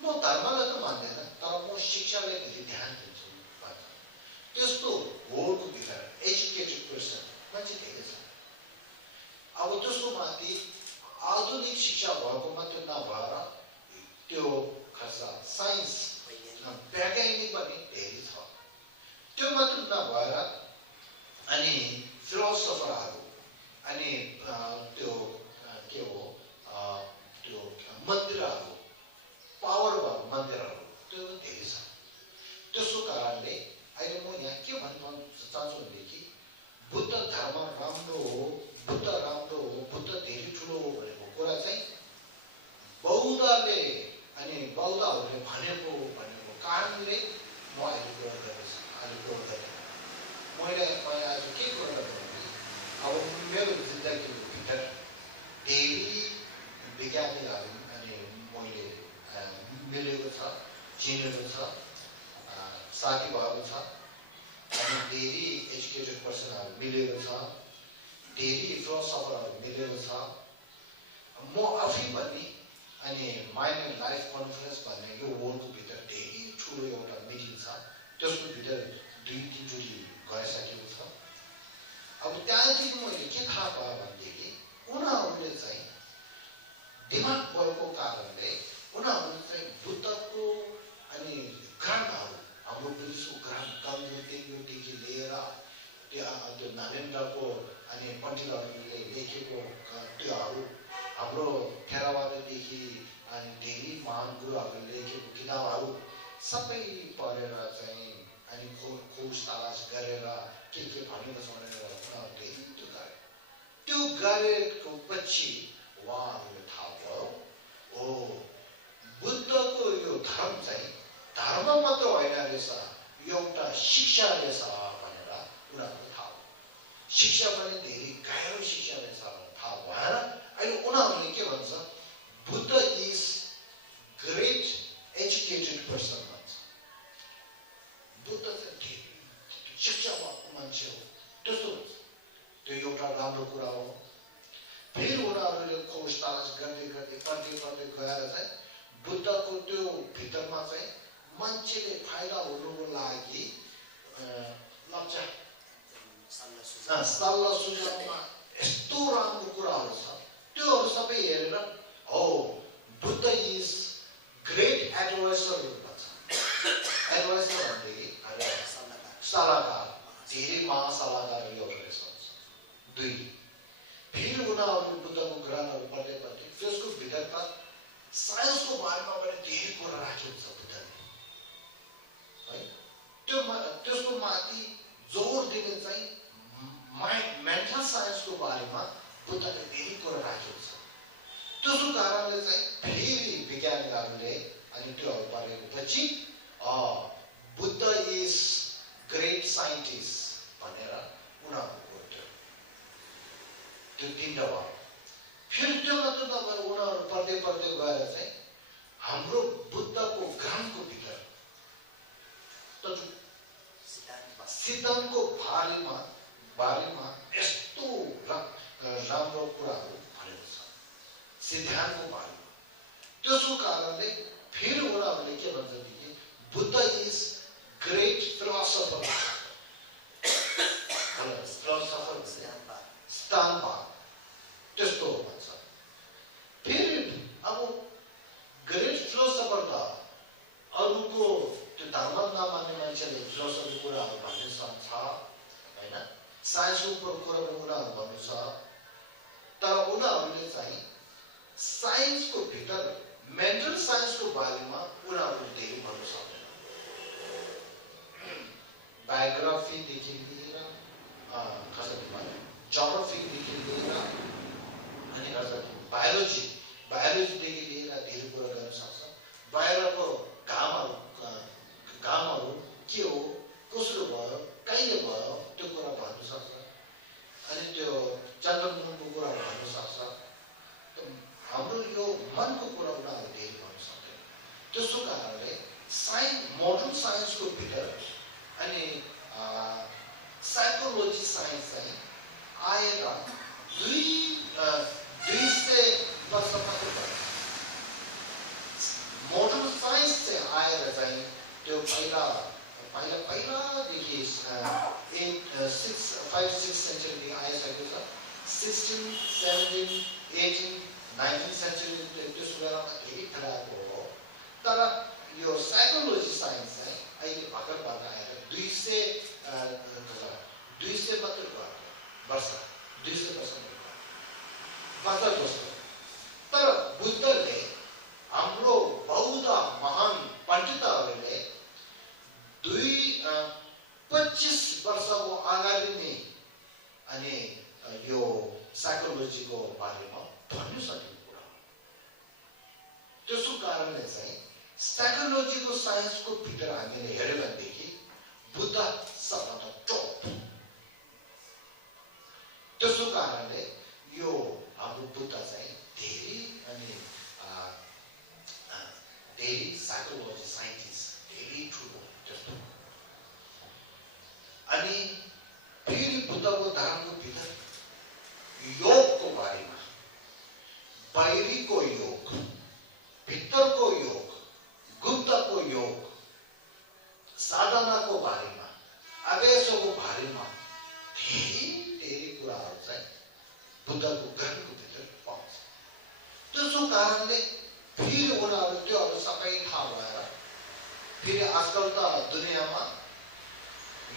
म धर्मलाई त मान्दैन तर म शिक्षालाई धेरै ध्यान दिन्छु भन्छ। त्यस्तो होलको भित्र एजुकेटेड पर्सन मान्छे धेरै छ। अब त्यसको माथि आधुनिक शिक्षा भएको मात्र नभएर त्यो खास साइन्स वैज्ञानिक पनि धेरै छ। त्यो मात्र नभएर अनि फिलोसफरहरू अनि त्यो के हो त्यो मन्दिरहरू पावर भएको मन्दिरहरू त्यो धेरै छ। त्यसको कारणले अहिले म यहाँ के भन्न चाहन्छु भनेदेखि बुद्ध धर्म राम्रो हो, बुद्ध राम्रो हो, बुद्ध धेरै ठुलो हो भनेको कुरा चाहिँ बौद्धहरूले अनि बौद्धहरूले भनेको कारणले म अहिले ग्रहण गर्दैछु। अहिले ग्रहण गरेँ मैले आज के कुरा गर्नु अब मेरो जिन्दगीभित्र धेरै वैज्ञानिकहरू अनि मैले मिलेको छ, चिनेको छ, साथीभाइहरू छ अनि धेरै एजुकेटेड पर्सनहरू मिलेको छ, धेरै फिलोसफरहरू मिलेको छ। म आफै पनि अनि माइन्ड एन्ड लाइफ कन्फरेन्स भन्ने यो वर्ल्डको भित्र धेरै ठुलो एउटा मिटिङ छ, त्यसको भित्र 2-3 चोटि गइसकेको छ। अब त्यहाँदेखि मैले के थाहा पाएँ भनेदेखि उनीहरूले चाहिँ दिमाग भएको कारणले उनीहरूले चाहिँ बुद्धको अनि ग्रन्थहरू हाम्रो बुद्धिस्टको ग्रन्थ कमजोरदेखि लिएर त्यो नरेन्द्रको अनि पण्डितहरूले लेखेको त्योहरू हाम्रो थेरावाददेखि अनि धेरै महान गुरुहरूले लेखेको किताबहरू सबै पढेर चाहिँ अनि खोज तलास गरेर के भनेको छ भनेर उनीहरूले त्यो गरे। त्यो गरेको पछि उहाँहरूले थाहा भयो हो बुद्धको यो धर्म चाहिँ धर्म मात्र होइन रहेछ, एउटा शिक्षा रहेछ भनेर उनीहरूको थाहा भयो। शिक्षा पनि धेरै गहिरो शिक्षा रहेछ भनेर थाहा भएर अहिले उनीहरूले के भन्छ Buddha is great educated person भन्छ। बुद्ध चाहिँ शिक्षा भएको मान्छे हो त्यस्तो भन्छ। त्यो एउटा राम्रो कुरा हो। फेरि उनीहरूले खोज तलास गर्दै पढ्दै गएर चाहिँ बुद्धको त्यो भित्रमा चाहिँ मान्छेले फाइदा हुनुको लागि सल्लाह सुझावमा यस्तो राम्रो कुराहरू छ त्योहरू सबै हेरेर हो बुद्ध इज ग्रेट एडभाइसर भन्छ। एडभाइसर भनेदेखि सल्लाहकार, धेरै महासल्लाहकार एउटा रहेछ। 2 फेरि उनीहरूले बुद्धको ग्रन्थहरू पढ्दै त्यसको भित्रका साइन्सको बारेमा पनि धेरै कुरा राखेको छ बुद्धले है। त्यसको माथि जोड दिने चाहिँ मेन्टल साइन्सको बारेमा बुद्धले धेरै कुरा राखेको छ। त्यसको कारणले चाहिँ फेरि वैज्ञानिकहरूले अनि त्योहरू पढेको पछि बुद्ध इज ग्रेट साइन्टिस्ट भनेर उनीहरूको त्यो 3टा भयो। फेरि त्यो मात्र नभएर उनीहरू पढ्दै गएर चाहिँ हाम्रो बुद्धको ग्रन्थको भित्र सिद्धान्तको बारेमा यस्तो राम्रो कुराहरू भनेको छ सिद्धान्तको बारेमा। त्यसको कारणले फेरि उनीहरूले के भन्छ भने बुद्ध इज ग्रेट फिलोसफर स्थानवाद त्यस्तो भन्छ। फेरि अब ग्रेट फिलोसफर त अरूको त्यो धर्म नमान्ने मान्छेले फिलोसफी कुराहरू भन्ने छ होइन, साइन्सको कुराहरू उनीहरू भन्नु छ। तर उनीहरूले चाहिँ साइन्सको भित्र मेन्टल साइन्सको बारेमा उनीहरूले धेरै भन्नु सक्दैन। बायोग्राफीदेखि लिएर जोग्राफीदेखि लिएर अनि बायोलोजीदेखि लिएर धेरै कुरा गर्न सक्छ। बाहिरको घामहरू के हो, कसो भयो, कहिले भयो त्यो कुरा भन्नु सक्छ। अनि त्यो चन्द्रमनको कुराहरू भन्नु सक्छ। हाम्रो यो मनको कुरा उनीहरू धेरै भन्नु सक्दैन। त्यसको कारणले मोडर्न साइन्सको भित्र अनि साइकोलोजी साइन्स चाहिँ आएर 200 वर्ष मात्र भयो। मोडर्न साइन्स चाहिँ आएर चाहिँ त्यो पहिलादेखि 5-6 सेन्चुरीदेखि आइसकेको छ। 16, 17, 18, 19 सेन्चुरी त्यसो बेलामा धेरै खेलाएको हो। तर यो साइकोलोजी साइन्स चाहिँ अहिले भर्खर आएर 200 मात्र वर्ष 200 वर्ष मात्र दोस्रो। तर बुद्धले हाम्रो बौद्ध महान पण्डितहरूले 25 वर्षको अगाडि नै अनि यो साइकोलोजीको बारेमा भन्नु सकेको कुरा हो। त्यसो कारणले चाहिँ साइकोलोजीको साइन्सको भित्र हामीले हेर्यो भनेदेखि बुद्ध सबभन्दा टप। त्यसो कारणले यो हाम्रो बुद्ध चाहिँ धेरै साइकोलोजी साइन्टिस्ट धेरै ठुलो त्यस्तो। अनि फेरि बुद्धको धर्मको भित्र योगको बारेमा, बाहिरीको योग, भित्रको योग, गुप्तको योग, साधनाको बारेमा, अभ्यासको बारेमा धेरै कुराहरू चाहिँ बुद्धको ग्रन्थको भित्र पाउँछ। त्यसो कारणले फेरि उनीहरू त्यो सबै थाहा भएर फेरि आजकल त दुनियाँमा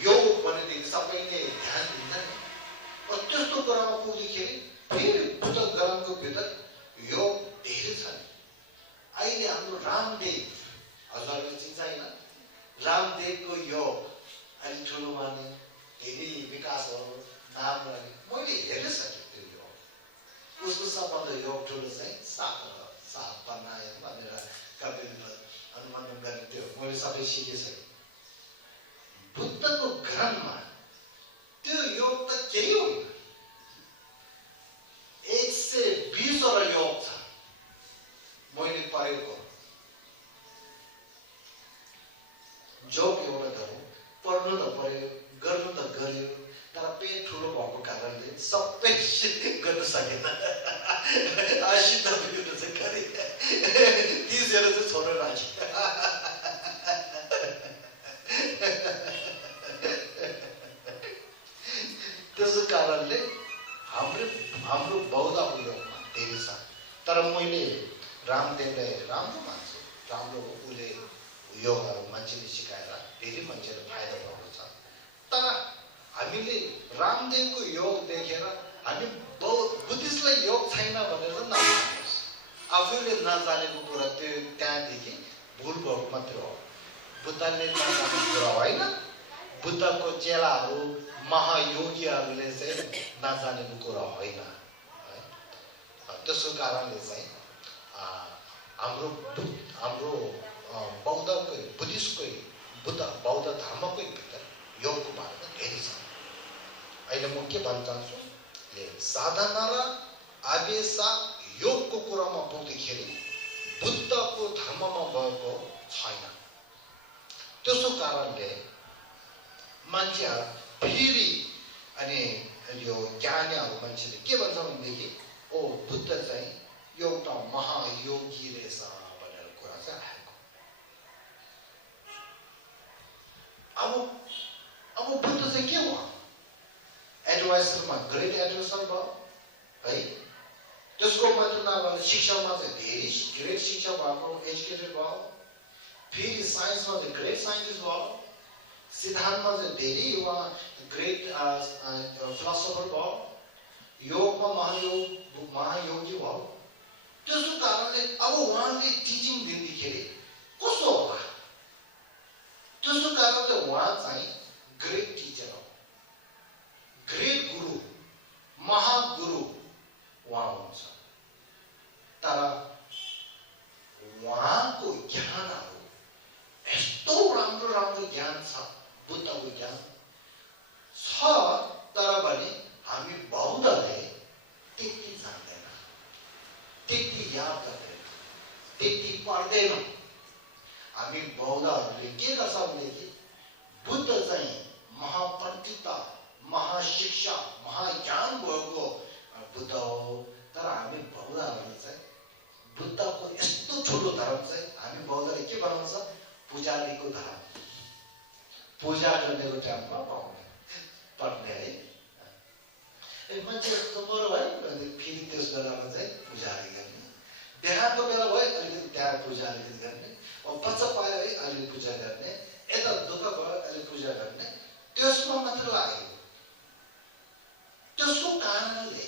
योग भनेदेखि सबैले ध्यान दिन्छ नि। त्यस्तो कुरामा पुग्दाखेरि फेरि बुद्ध ग्रन्थको भित्र योग धेरै छ। अहिले हाम्रो रामदेव, हजुरहरूले चिन्छ होइन? रामदेवको योग अहिले ठुलो माने धेरै विकासहरू नाम राखे। मैले हेरिसकेँ त्यो योग। उसको सबभन्दा योग ठुलो चाहिँ सात बनायो भनेर कपिलले अनुमान गरिन्थ्यो। मैले सबै सिकिसकेँ। बुद्धको ग्रन्थमा त्यो योग त केही होइन। 120 वटा योग छ मैले पढेको। जोग एउटा गरौँ, पढ्नु त पढ्यो, गर्नु त गर्यो, तर पेट ठुलो भएको कारणले सबै गर्न सकेन। 80 त पुग्नु चाहिँ गरे, 30 जना चाहिँ छोडेर राख्यो। त्यसो कारणले हाम्रो बौद्धको योगमा धेरै छ। तर मैले रामदेवलाई राम्रो मान्छु। राम्रो उसले योगहरू मान्छेले सिकाएर धेरै मान्छेले फाइदा भएको छ। तर हामीले रामदेवको योग देखेर हामी बुद्धिस्टलाई योग छैन भनेर नमान्नुहोस्। आफूले नजानेको कुरा त्यो त्यहाँदेखि भुल भएको मात्र हो। बुद्धले नजानेको कुरा होइन। बुद्धको चेलाहरू महायोगीहरूले चाहिँ नजानेको कुरा होइन। त्यसो कारणले चाहिँ हाम्रो बौद्धकै बुद्धिस्टकै बौद्ध धर्मकै भित्र योगको बारेमा धेरै छ। अहिले म के भन्न चाहन्छु, साधना र आवेश योगको कुरामा पुग्दाखेरि बुद्धको धर्ममा भएको छैन। त्यसो कारणले मान्छेहरू फेरि अनि यो ज्ञानीहरू मान्छेले के भन्छ भनेदेखि ओ बुद्ध चाहिँ एउटा महायोगी रहेछ भनेर कुरा चाहिँ आएको। अब बुद्ध चाहिँ के भयो? एडभाइसरमा ग्रेट एडभाइसर भयो है। त्यसको मात्र नभएर शिक्षामा चाहिँ धेरै ग्रेट शिक्षा भएको, एजुकेटेड भयो। फेरि साइन्समा चाहिँ ग्रेट साइन्टिस्ट भयो। सिद्धान्तमा चाहिँ धेरै उहाँ ग्रेट फिलोसोफर भयो। योगमा महायोगी भयो। त्यसो कारणले अब उहाँले टिचिङ दिँदाखेरि कस्तो होला? त्यसो कारणले उहाँ चाहिँ ग्रेट टिचर हो, ग्रेट गुरु, महागुरु उहाँ हुन्छ। तर उहाँको ज्ञानहरू यस्तो राम्रो ज्ञान छ, बुद्धको ज्ञान छ। तर पनि हामी बौद्धले त्यति जान्दैन, त्यति याद गर्दैन, त्यति पढ्दैन। हामी बौद्धहरूले के गर्छ भनेदेखि बुद्ध बुद्धको यस्तो ठुलो धर्म चाहिँ हामी बौद्धले के बनाउँछ पुजारीको धर्म पूजा गर्नेको टाइममा पाउने पर्ने है मान्छे यस्तो मरो है फेरि त्यस बेलामा चाहिँ पुजारी गर्ने देहातको बेला भयो अलिकति त्यहाँ पूजा अलिकति गर्ने बच्चा पायो है अलिकति पूजा गर्ने यता दुःख भयो अलिकति पूजा गर्ने त्यसमा मात्र लाग्यो त्यसको कारणले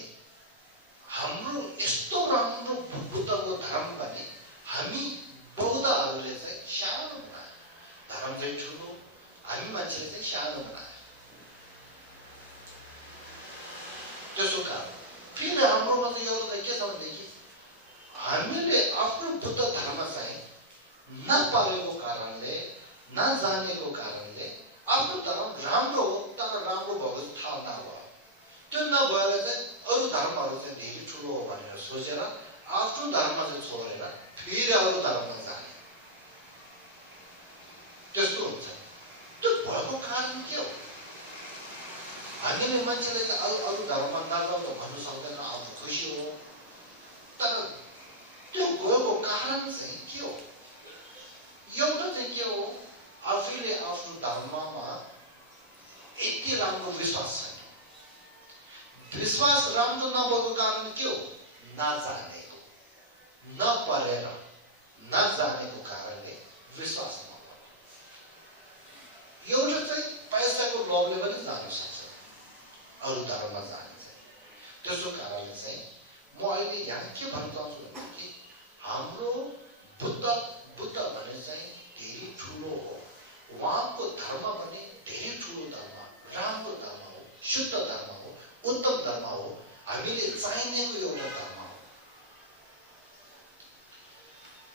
हाम्रो यस्तो राम्रो बुद्धको धर्म पनि हामी बौद्धहरूले चाहिँ सानो बनायो धर्म चाहिँ ठुलो हामी मान्छेले चाहिँ सानो बनायो त्यसको कारण फेरि हाम्रोमा चाहिँ एउटा के छ भनेदेखि हामीले आफ्नो बुद्ध धर्म चाहिँ नपालेको कारणले नजानेको कारणले आफ्नो धर्म राम्रो हो तर राम्रो भएको थाहा नभयो त्यो नभएर चाहिँ अरू धर्महरू चाहिँ धेरै ठुलो हो भनेर सोचेर आफ्नो धर्म चाहिँ छोडेर फेरि अरू धर्ममा जाने त्यस्तो हुन्छ त्यो भएको कारण के हो हामीले मान्छेले चाहिँ अरू धर्ममा नजाउँ त भन्नु सक्दैन आउनु खुसी हो तर त्यो गएको कारण चाहिँ के हो एउटा चाहिँ के हो आफैले आफ्नो धर्ममा यति राम्रो विश्वास छैन विश्वास राम्रो नभएको कारण के हो नजानेको नपढेर नजानेको कारणले विश्वास नभयो एउटा चाहिँ पैसाको लोभले पनि जान सक्छ अरू धर्ममा जाने चाहिँ त्यसको कारणले चाहिँ म अहिले यहाँ के भन्न चाहन्छु भने हाम्रो बुद्ध भने चाहिँ धेरै ठुलो हो उहाँको धर्म भने धेरै ठुलो धर्म राम्रो धर्म हो शुद्ध धर्म हो उत्तम धर्म हो हामीले चाहिनेको एउटा धर्म हो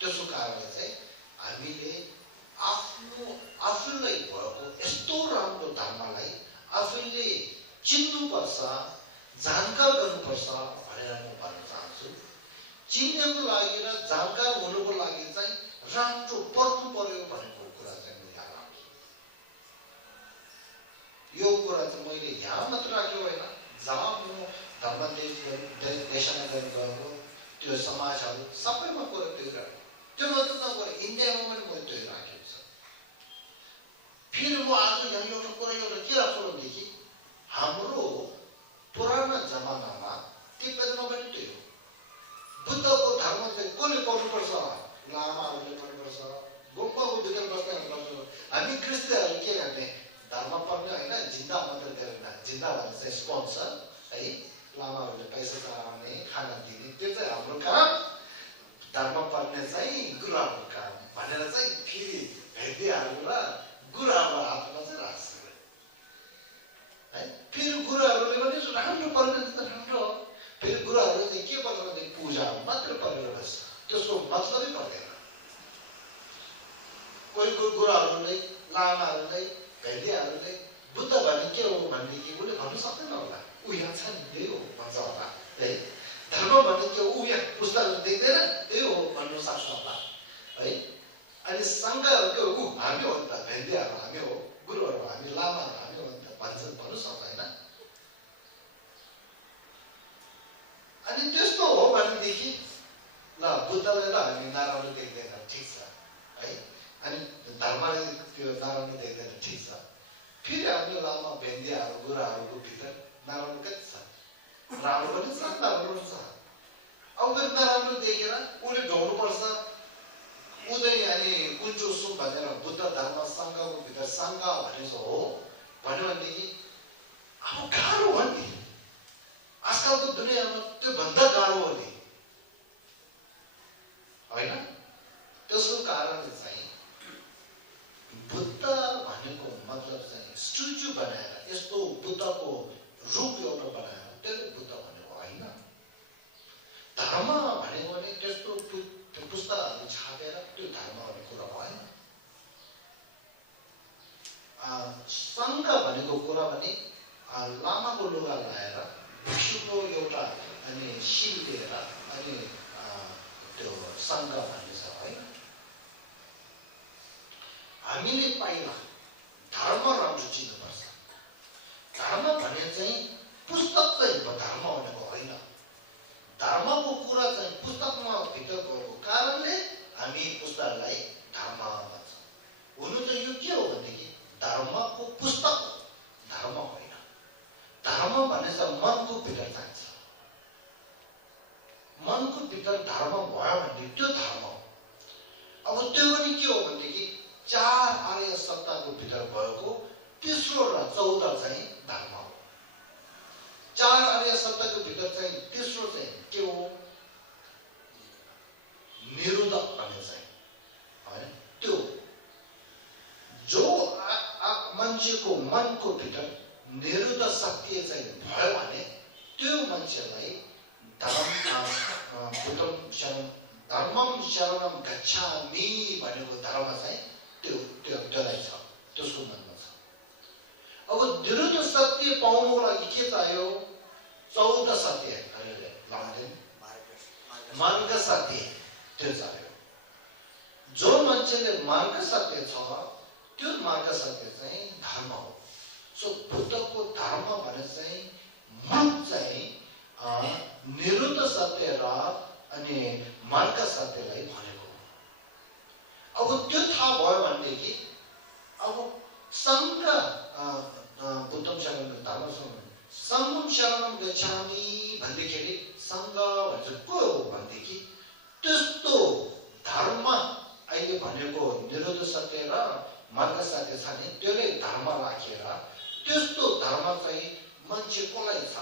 त्यसको कारणले चाहिँ हामीले आफूलाई भएको यस्तो राम्रो धर्मलाई आफैले चिन्नुपर्छ जानकार गर्नुपर्छ भनेर म भन्न चाहन्छु चिन्नको लागि र जानकार हुनुको लागि चाहिँ राम्रो पढ्नु पर्यो भनेको कुरा चाहिँ म यहाँ राख्छु यो कुरा चाहिँ मैले यहाँ मात्र राख्यो होइन जहाँ म धर्म देशना गर्न गएको त्यो समाजहरू सबैमा कुरा त्यो राख्यो त्यो मात्र नगरे इन्डियामा पनि मैले त्यो राखेको छ फेरि म आज यहाँ एउटा कुरा एउटा के राख्छु भनेदेखि हाम्रो पुरानो जमानामा तिब्बतमा पनि त्यही हो बुद्धको धर्म चाहिँ कसले पढ्नुपर्छ लामाहरूले पढ्नुपर्छ गुम्बाको भित्र बस्नेहरू हामी क्रिस्चियनहरू के गर्ने धर्म पढ्ने होइन जिन्दा मात्र गरेन जिन्दा भने चाहिँ स्पोन्सर है लामाहरूले पैसा चलाउने खाना दिने त्यो चाहिँ हाम्रो काम धर्म पढ्ने चाहिँ गुरुहरूको काम भनेर चाहिँ फेरि भेटिहाल्नु र गुरुहरूको हातमा चाहिँ राख्छ है फेरि गुरुहरूले पनि राम्रो पढ्ने त राम्रो हो फेरि गुरुहरू चाहिँ के गर्नु भने पूजा मात्र परेर बस्छ त्यसको मतलबै पर्दैन कोही गुरुहरूलाई लामाहरूलाई भेटियाहरूलाई बुद्ध भने के हो भनेदेखि उसले भन्नु सक्दैन होला ऊ यहाँ छ नि त्यही हो भन्छ होला है धर्म भने के हो ऊ यहाँ पुस्तकहरू देख्दैन त्यही हो भन्नु सक्छ होला है अनि सङ्घहरू के हो हामी हो नि त भेटियाहरू हामी हो गुरुहरू हामी लामाहरू हामी हो नि त भन्छ भन्नु सक्दैन अनि त्यस्तो हो भनेदेखि ल बुद्धलाई ल हामी नराम्रो देख्दैन ठिक छ है अनि धर्मले त्यो नराम्रो देख्दैन ठिक छ फेरि हामी लामा भेन्दियाहरू गुरुहरूको भित्र नराम्रो कति छ राम्रो पनि छ नराम्रो पनि छ अब नराम्रो देखेर उसले ढोग्नुपर्छ ऊ चाहिँ अनि कुन्चो सुम भनेर बुद्ध धर्म सङ्घको भित्र सङ्घ भनेको हो भन्यो भनेदेखि अब गाह्रो हो नि आजकलको दुनियाँमा त्योभन्दा गाह्रो हो नि होइन त्यसको कारणले चाहिँ बुद्ध भनेको मतलब चाहिँ स्ट्याचु बनाएर यस्तो बुद्धको रूप एउटा बनाएर त्यसले बुद्ध भनेको होइन धर्म भनेको भने त्यस्तो पुस्तकहरू छापेर त्यो धर्म भन्ने कुरा भएन सङ्घ भनेको कुरा भने लामाको लुगा लगाएर भिक्षुको एउटा अनि शिल लिएर अनि त्यो सङ्घ भन्ने छ है हामीले पहिला धर्म राम्रो चिन्नुपर्छ धर्म भने चाहिँ पुस्तक चाहिँ धर्म भनेको होइन धर्मको कुरा चाहिँ पुस्तकमा भित्र गएको भनेछ मनको भित्र चाहिन्छ मनको भित्र धर्म भयो भने त्यो धर्म हो अब त्यो पनि के हो भनेदेखि 4 आर्य सत्ताको भित्र भएको तेस्रो र 14 चाहिँ धर्म हो 4 आर्य सत्ताको भित्र चाहिँ तेस्रो चाहिँ के हो निरोधक भन्ने चाहिँ हैन त्यो जो मान्छेको मनको भित्र निरोधक शक्ति चाहिँ भयो भने त्यो मान्छेलाई धर्मम शरणम गच्छामि भनेको धर्म चाहिँ त्योलाई छ त्यसको मनमा छ अब निरोधक शक्ति पाउनको लागि के चाहियो 14 सत्य मार्ग सत्य त्यो चाहियो जो मान्छेले मार्ग सत्य छ त्यो मार्ग सत्य चाहिँ धर्म हो सो बुद्धको धर्म भने चाहिँ मूल चाहिँ निरुद्ध सत्य र अनि मार्ग सत्यलाई भनेको अब त्यो थाहा भयो भनेदेखि अब सङ्घ बुद्धम शरणम धर्म सङ्घम शरणम गच्छामि भन्दाखेरि सङ्घ भन्छ को हो भनेदेखि त्यस्तो धर्म अहिले भनेको निरुद्ध सत्य र मार्ग सत्य छ नि त्यसले धर्म राखेर त्यस्तो धर्म चाहिँ मान्छे कोलाई छ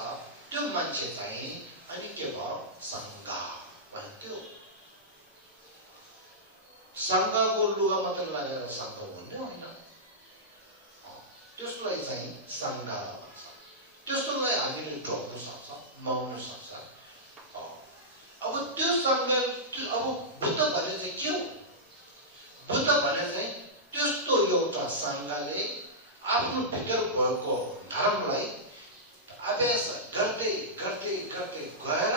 त्यो मान्छे चाहिँ अनि के भयो सङ्घ भन्थ्यो सङ्घको लुगा मात्र लागेर सङ्घ हुने होइन त्यसलाई चाहिँ सङ्घ भन्छ त्यस्तोलाई हामीले ढोक्नु सक्छ माउनु सक्छ अब त्यो सङ्घ अब बुद्ध भने चाहिँ के हो बुद्ध भने चाहिँ त्यस्तो एउटा सङ्घले आफ्नो भित्र भएको धर्मलाई अभ्यास गर्दै गर्दै गर्दै गएर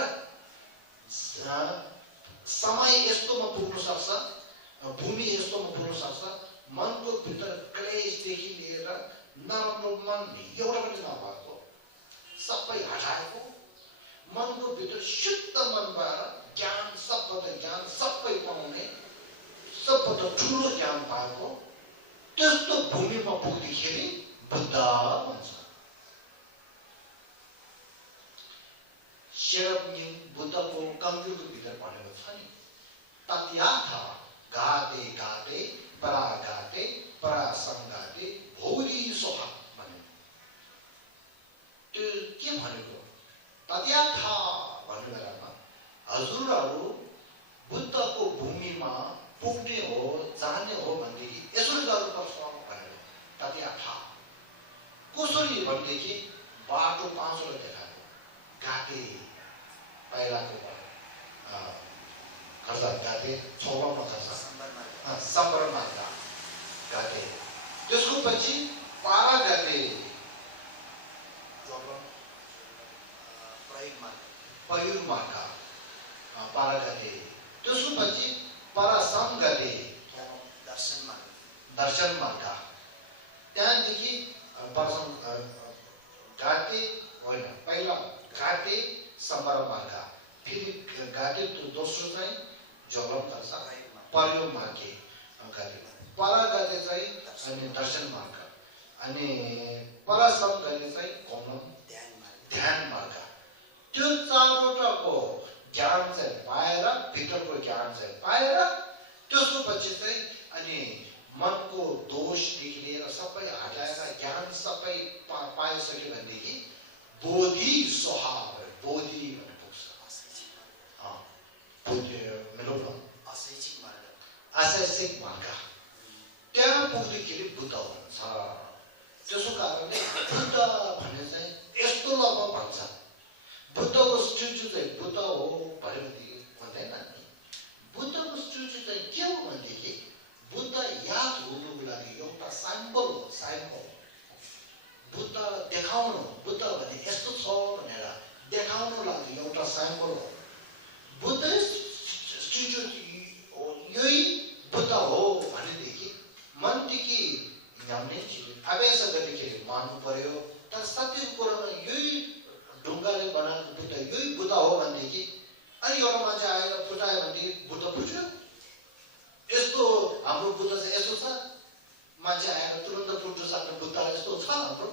समय यस्तोमा पुग्न सक्छ भूमि यस्तोमा पुग्न सक्छ मनको भित्र क्लेशदेखि लिएर नराम्रो मन एउटा पनि नभएको सबै हटाएको मनको भित्र शुद्ध मन भएर ज्ञान सबै पाउने सबभन्दा ठुलो ज्ञान पाएको त्यस्तो भूमिमा पुग्दाखेरि बुद्ध भन्छ शेरपनी बुद्धको कम्प्युटरको भित्र भनेको छ नि तथ्याथा गाते गाते परासङ्गाते भौरी सोहा भन्ने त्यो के भनेको तथ्याथा भन्ने बेलामा हजुरहरू बुद्धको भूमिमा पुग्ने हो जाने हो भनेदेखि यसरी गर्नुपर्छ भनेर तथ्याथा कसरी भनेदेखि बाटो 5 वटा देखाएको गाते पहिलाको खर्च गाते छोबामा खर्च सम्बरमा गाते त्यसको पछि पारा गाते पयुर मार्का पारा गाते त्यसको पछि परासम गाते दर्शन मार्का त्यहाँदेखि परासम गाते होइन पहिला गाते सम्बर मार्का फेरि गाते दोस्रो चाहिँ जलम गर्छ पर्यो मार्के गाते परा गाते चाहिँ अनि दर्शन मार्का अनि परासम गाते चाहिँ कौनम ध्यान मार्का त्यो 4 वटाको ज्ञान चाहिँ पाएर भित्रको ज्ञान चाहिँ पाएर त्यसको पछि चाहिँ अनि मनको दोषदेखि लिएर सबै हटाएर ज्ञान सबै पाइसक्यो भनेदेखि बोधि सोहा बोधि भन्ने पुग्छ आशैसिक मार्ग त्यहाँ पुग्दाखेरि बुद्ध हुन्छ त्यसो कारणले बुद्ध भन्ने चाहिँ यस्तो लगभग भन्छ बुद्धको स्ट्याचु चाहिँ बुद्ध हो भनेदेखि भन्दैन बुद्धको स्ट्याचु चाहिँ के हो भनेदेखि बुद्ध याद हुनुको लागि एउटा साइम्बल हो बुद्ध देखाउनु बुद्ध भने यस्तो छ भनेर देखाउनु लागि एउटा साइम्बल हो बुद्ध स्ट्याचु यही बुद्ध हो भनेदेखि मनदेखि ल्याउने अभ्यास गर्दाखेरि मान्नु पर्यो तर सत्यको कुरामा यही ढुङ्गाले बनाएको बुद्ध यही बुद्ध हो भनेदेखि अनि एउटा मान्छे आएर फुटायो भनेदेखि बुद्ध फुट्यो यस्तो हाम्रो बुद्ध चाहिँ यस्तो छ मान्छे आएर तुरन्त फुट्न सक्ने बुद्ध यस्तो छ हाम्रो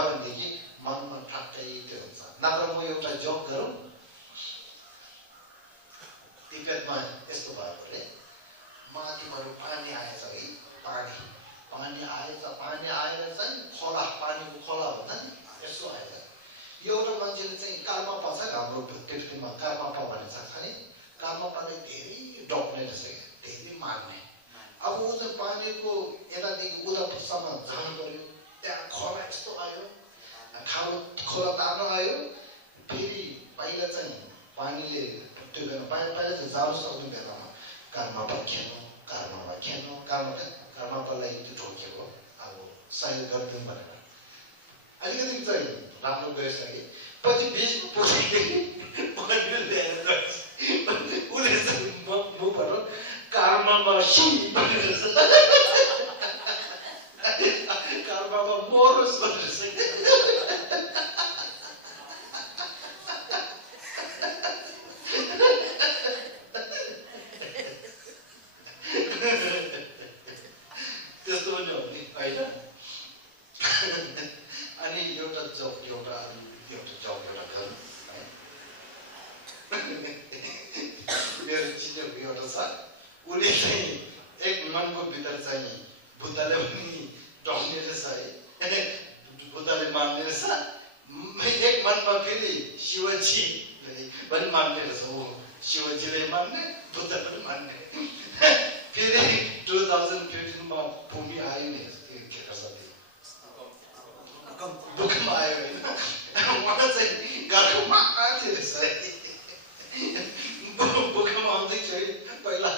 भयो भनेदेखि मनमा ठट्टै त्यो हुन्छ। नत्र म एउटा जोक गरौँ, तिब्बतमा यस्तो भएको अरे, माथिबाट पानी आएछ है, पानी आएछ, पानी आएर चाहिँ खोला, पानीको खोला भन्दा नि यसो आएछ। एउटा मान्छेले चाहिँ कालमापा छ, हाम्रो पृथ्वीमा कालमापा भन्ने छ नि, कालमापाले धेरै डक्ने रहेछ, धेरै मार्ने। अब ऊ चाहिँ पानीको यतादेखि उतासम्म जानु पर्यो, त्यहाँ खोला यस्तो आयो, खोला तार्न आयो, फेरि पहिला चाहिँ पानीले त्यो बेला पहिला चाहिँ जानु सक्ने बेलामा कालमापा खेल्नु, कालमापालाई त्यो ढोकेको अब सहयोग गरिदिउँ भनेर अलिकति चाहिँ राम्रो गएछ कि पछि बिचमा पुगेदेखि पानी ल्याएर गएछ, उसले चाहिँ मुखबाट कालमापा भनेर कालमापा मरोस् भनेर त्यस्तो पनि हो नि होइन। अनि एउटा जब एउटा गरौँ है, मेरो चिनेको एउटा छ, उसले चाहिँ एक मनको भित्र चाहिँ बुद्धले पनि डक्ने रहेछ है, बुद्धले मान्ने रहेछ, एक मनमा फेरि शिवजी पनि मान्ने रहेछ, ऊ शिवजीले मान्ने, बुद्ध पनि मान्ने। फेरि 2015 भूमि आयो नि, के गर्छ भूकम्प आयो होइन, उहाँ चाहिँ गाडोमा आएको रहेछ है, भूकम्प आउँदैछ है, पहिला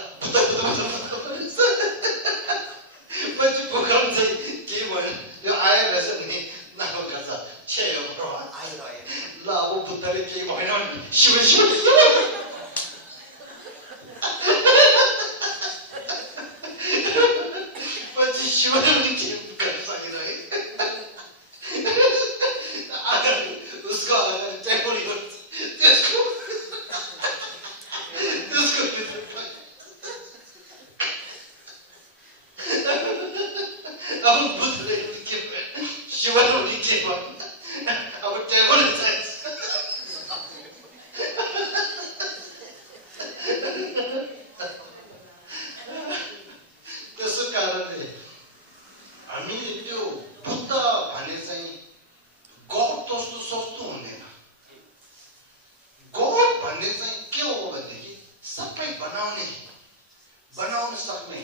पछि भूकम्प चाहिँ के भयो, यो आयो रहेछ नि, नभएको छ छेयो आइरह्यो, ल अब बुद्धले केही भएन शिव पछि शिवले पनि के गर्न सकिरहे, उसको अगाडि टेबल त्यसको अब बुद्धले के भयो, शिवले पनि के भयो, अब टेबल चाहिन्छ। त्यसो कारणले हामीले त्यो बुद्ध भने चाहिँ गड जस्तो सस्तो हुँदैन। गड भन्ने चाहिँ के हो भनेदेखि सबै बनाउन सक्ने,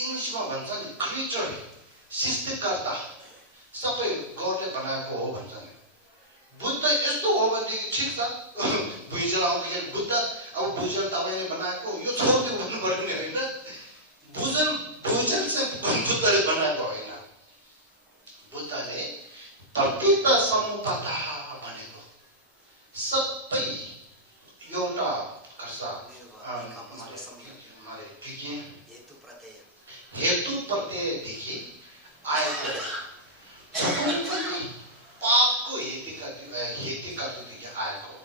इङ्ग्लिसमा भन्छ नि क्रिएटर, सृष्टिकर्ता, सबै गडले बनाएको हो भन्छ नि। बुद्ध यस्तो हो भनेदेखि ठिक छ, भुइँजल आउँदाखेरि बुद्ध अब भुइँजल तपाईँले बनाएको यो छोडिदिनु भन्नु पर्यो नि होइन, भुइँजल चाहिँ बुद्धले बनाएको होइन, बुद्धले प्रतीत समुपता भनेको सबै एउटा हेतु प्रत्ययदेखि आएको पापको हेतिकदेखि आएको हो।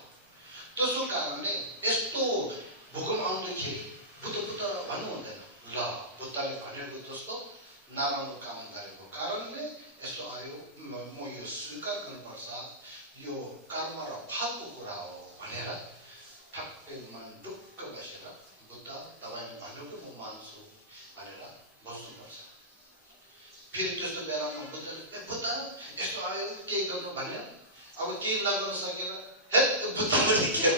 त्यसो कारणले यस्तो भूकम्प आउँदाखेरि बुद्ध भन्नु हुँदैन, ल बुद्धले भनेको जस्तो नराम्रो काम गरेको कारणले यस्तो आयो, म यो स्वीकार गर्नुपर्छ, यो कर्म र फलको कुरा हो भनेर ठक्कै मन ढुक्क बसेर बुद्ध तपाईँले भनेको म मान्छु भनेर बस्नुपर्छ। फेरि त्यस्तो बेलामा बुद्धले बुद्ध यस्तो आयो केही गर्नु भनेर अब केही नगर्नु सकेर बुद्ध पनि के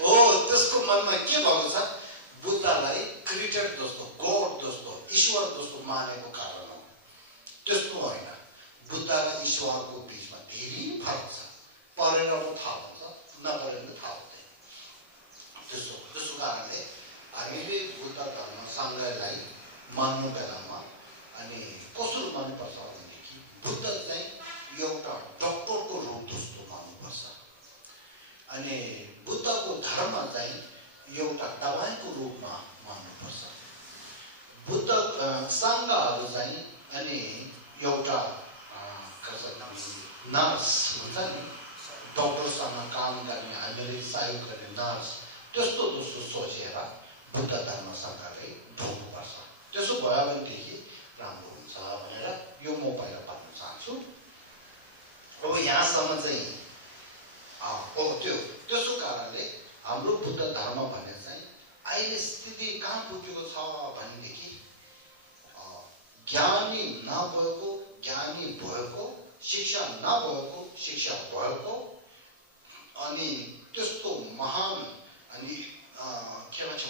हो, त्यसको मनमा के भएको छ, बुद्धलाई क्रिएटर जस्तो, गड जस्तो, ईश्वर जस्तो मानेको कारण हो। त्यस्तो होइन, बुद्ध र ईश्वरको बिचमा धेरै फरक छ, परेर थाहा हुन्छ, नपरेर थाहा हुँदैन। त्यसो कारणले हामीले बुद्ध धर्म सङ्घलाई मान्नु बेलामा अनि कसरी मान्नुपर्छ भनेदेखि बुद्ध चाहिँ एउटा डक्टरको रूप जस्तो मान्नुपर्छ, अनि बुद्धको धर्म चाहिँ एउटा दबाईको रूपमा मान्नुपर्छ। बुद्ध सङ्घहरू चाहिँ अनि एउटा नर्स हुन्छ नि, डक्टरसँग काम गर्ने, हामीले सहयोग गर्ने नर्स, त्यस्तो जस्तो सोचेर बुद्ध धर्म सङ्घले ढोग्नुपर्छ। त्यसो भयो भनेदेखि राम्रो हुन्छ भनेर यो म बाहिर यहाँसम्म चाहिँ त्यसो कारणले हाम्रो बुद्ध धर्म भन्ने चाहिँ अहिले स्थिति कहाँ पुगेको छ भनेदेखि ज्ञानी नभएको ज्ञानी भएको शिक्षा नभएको शिक्षा भएको अनि त्यस्तो महान अनि के भन्छ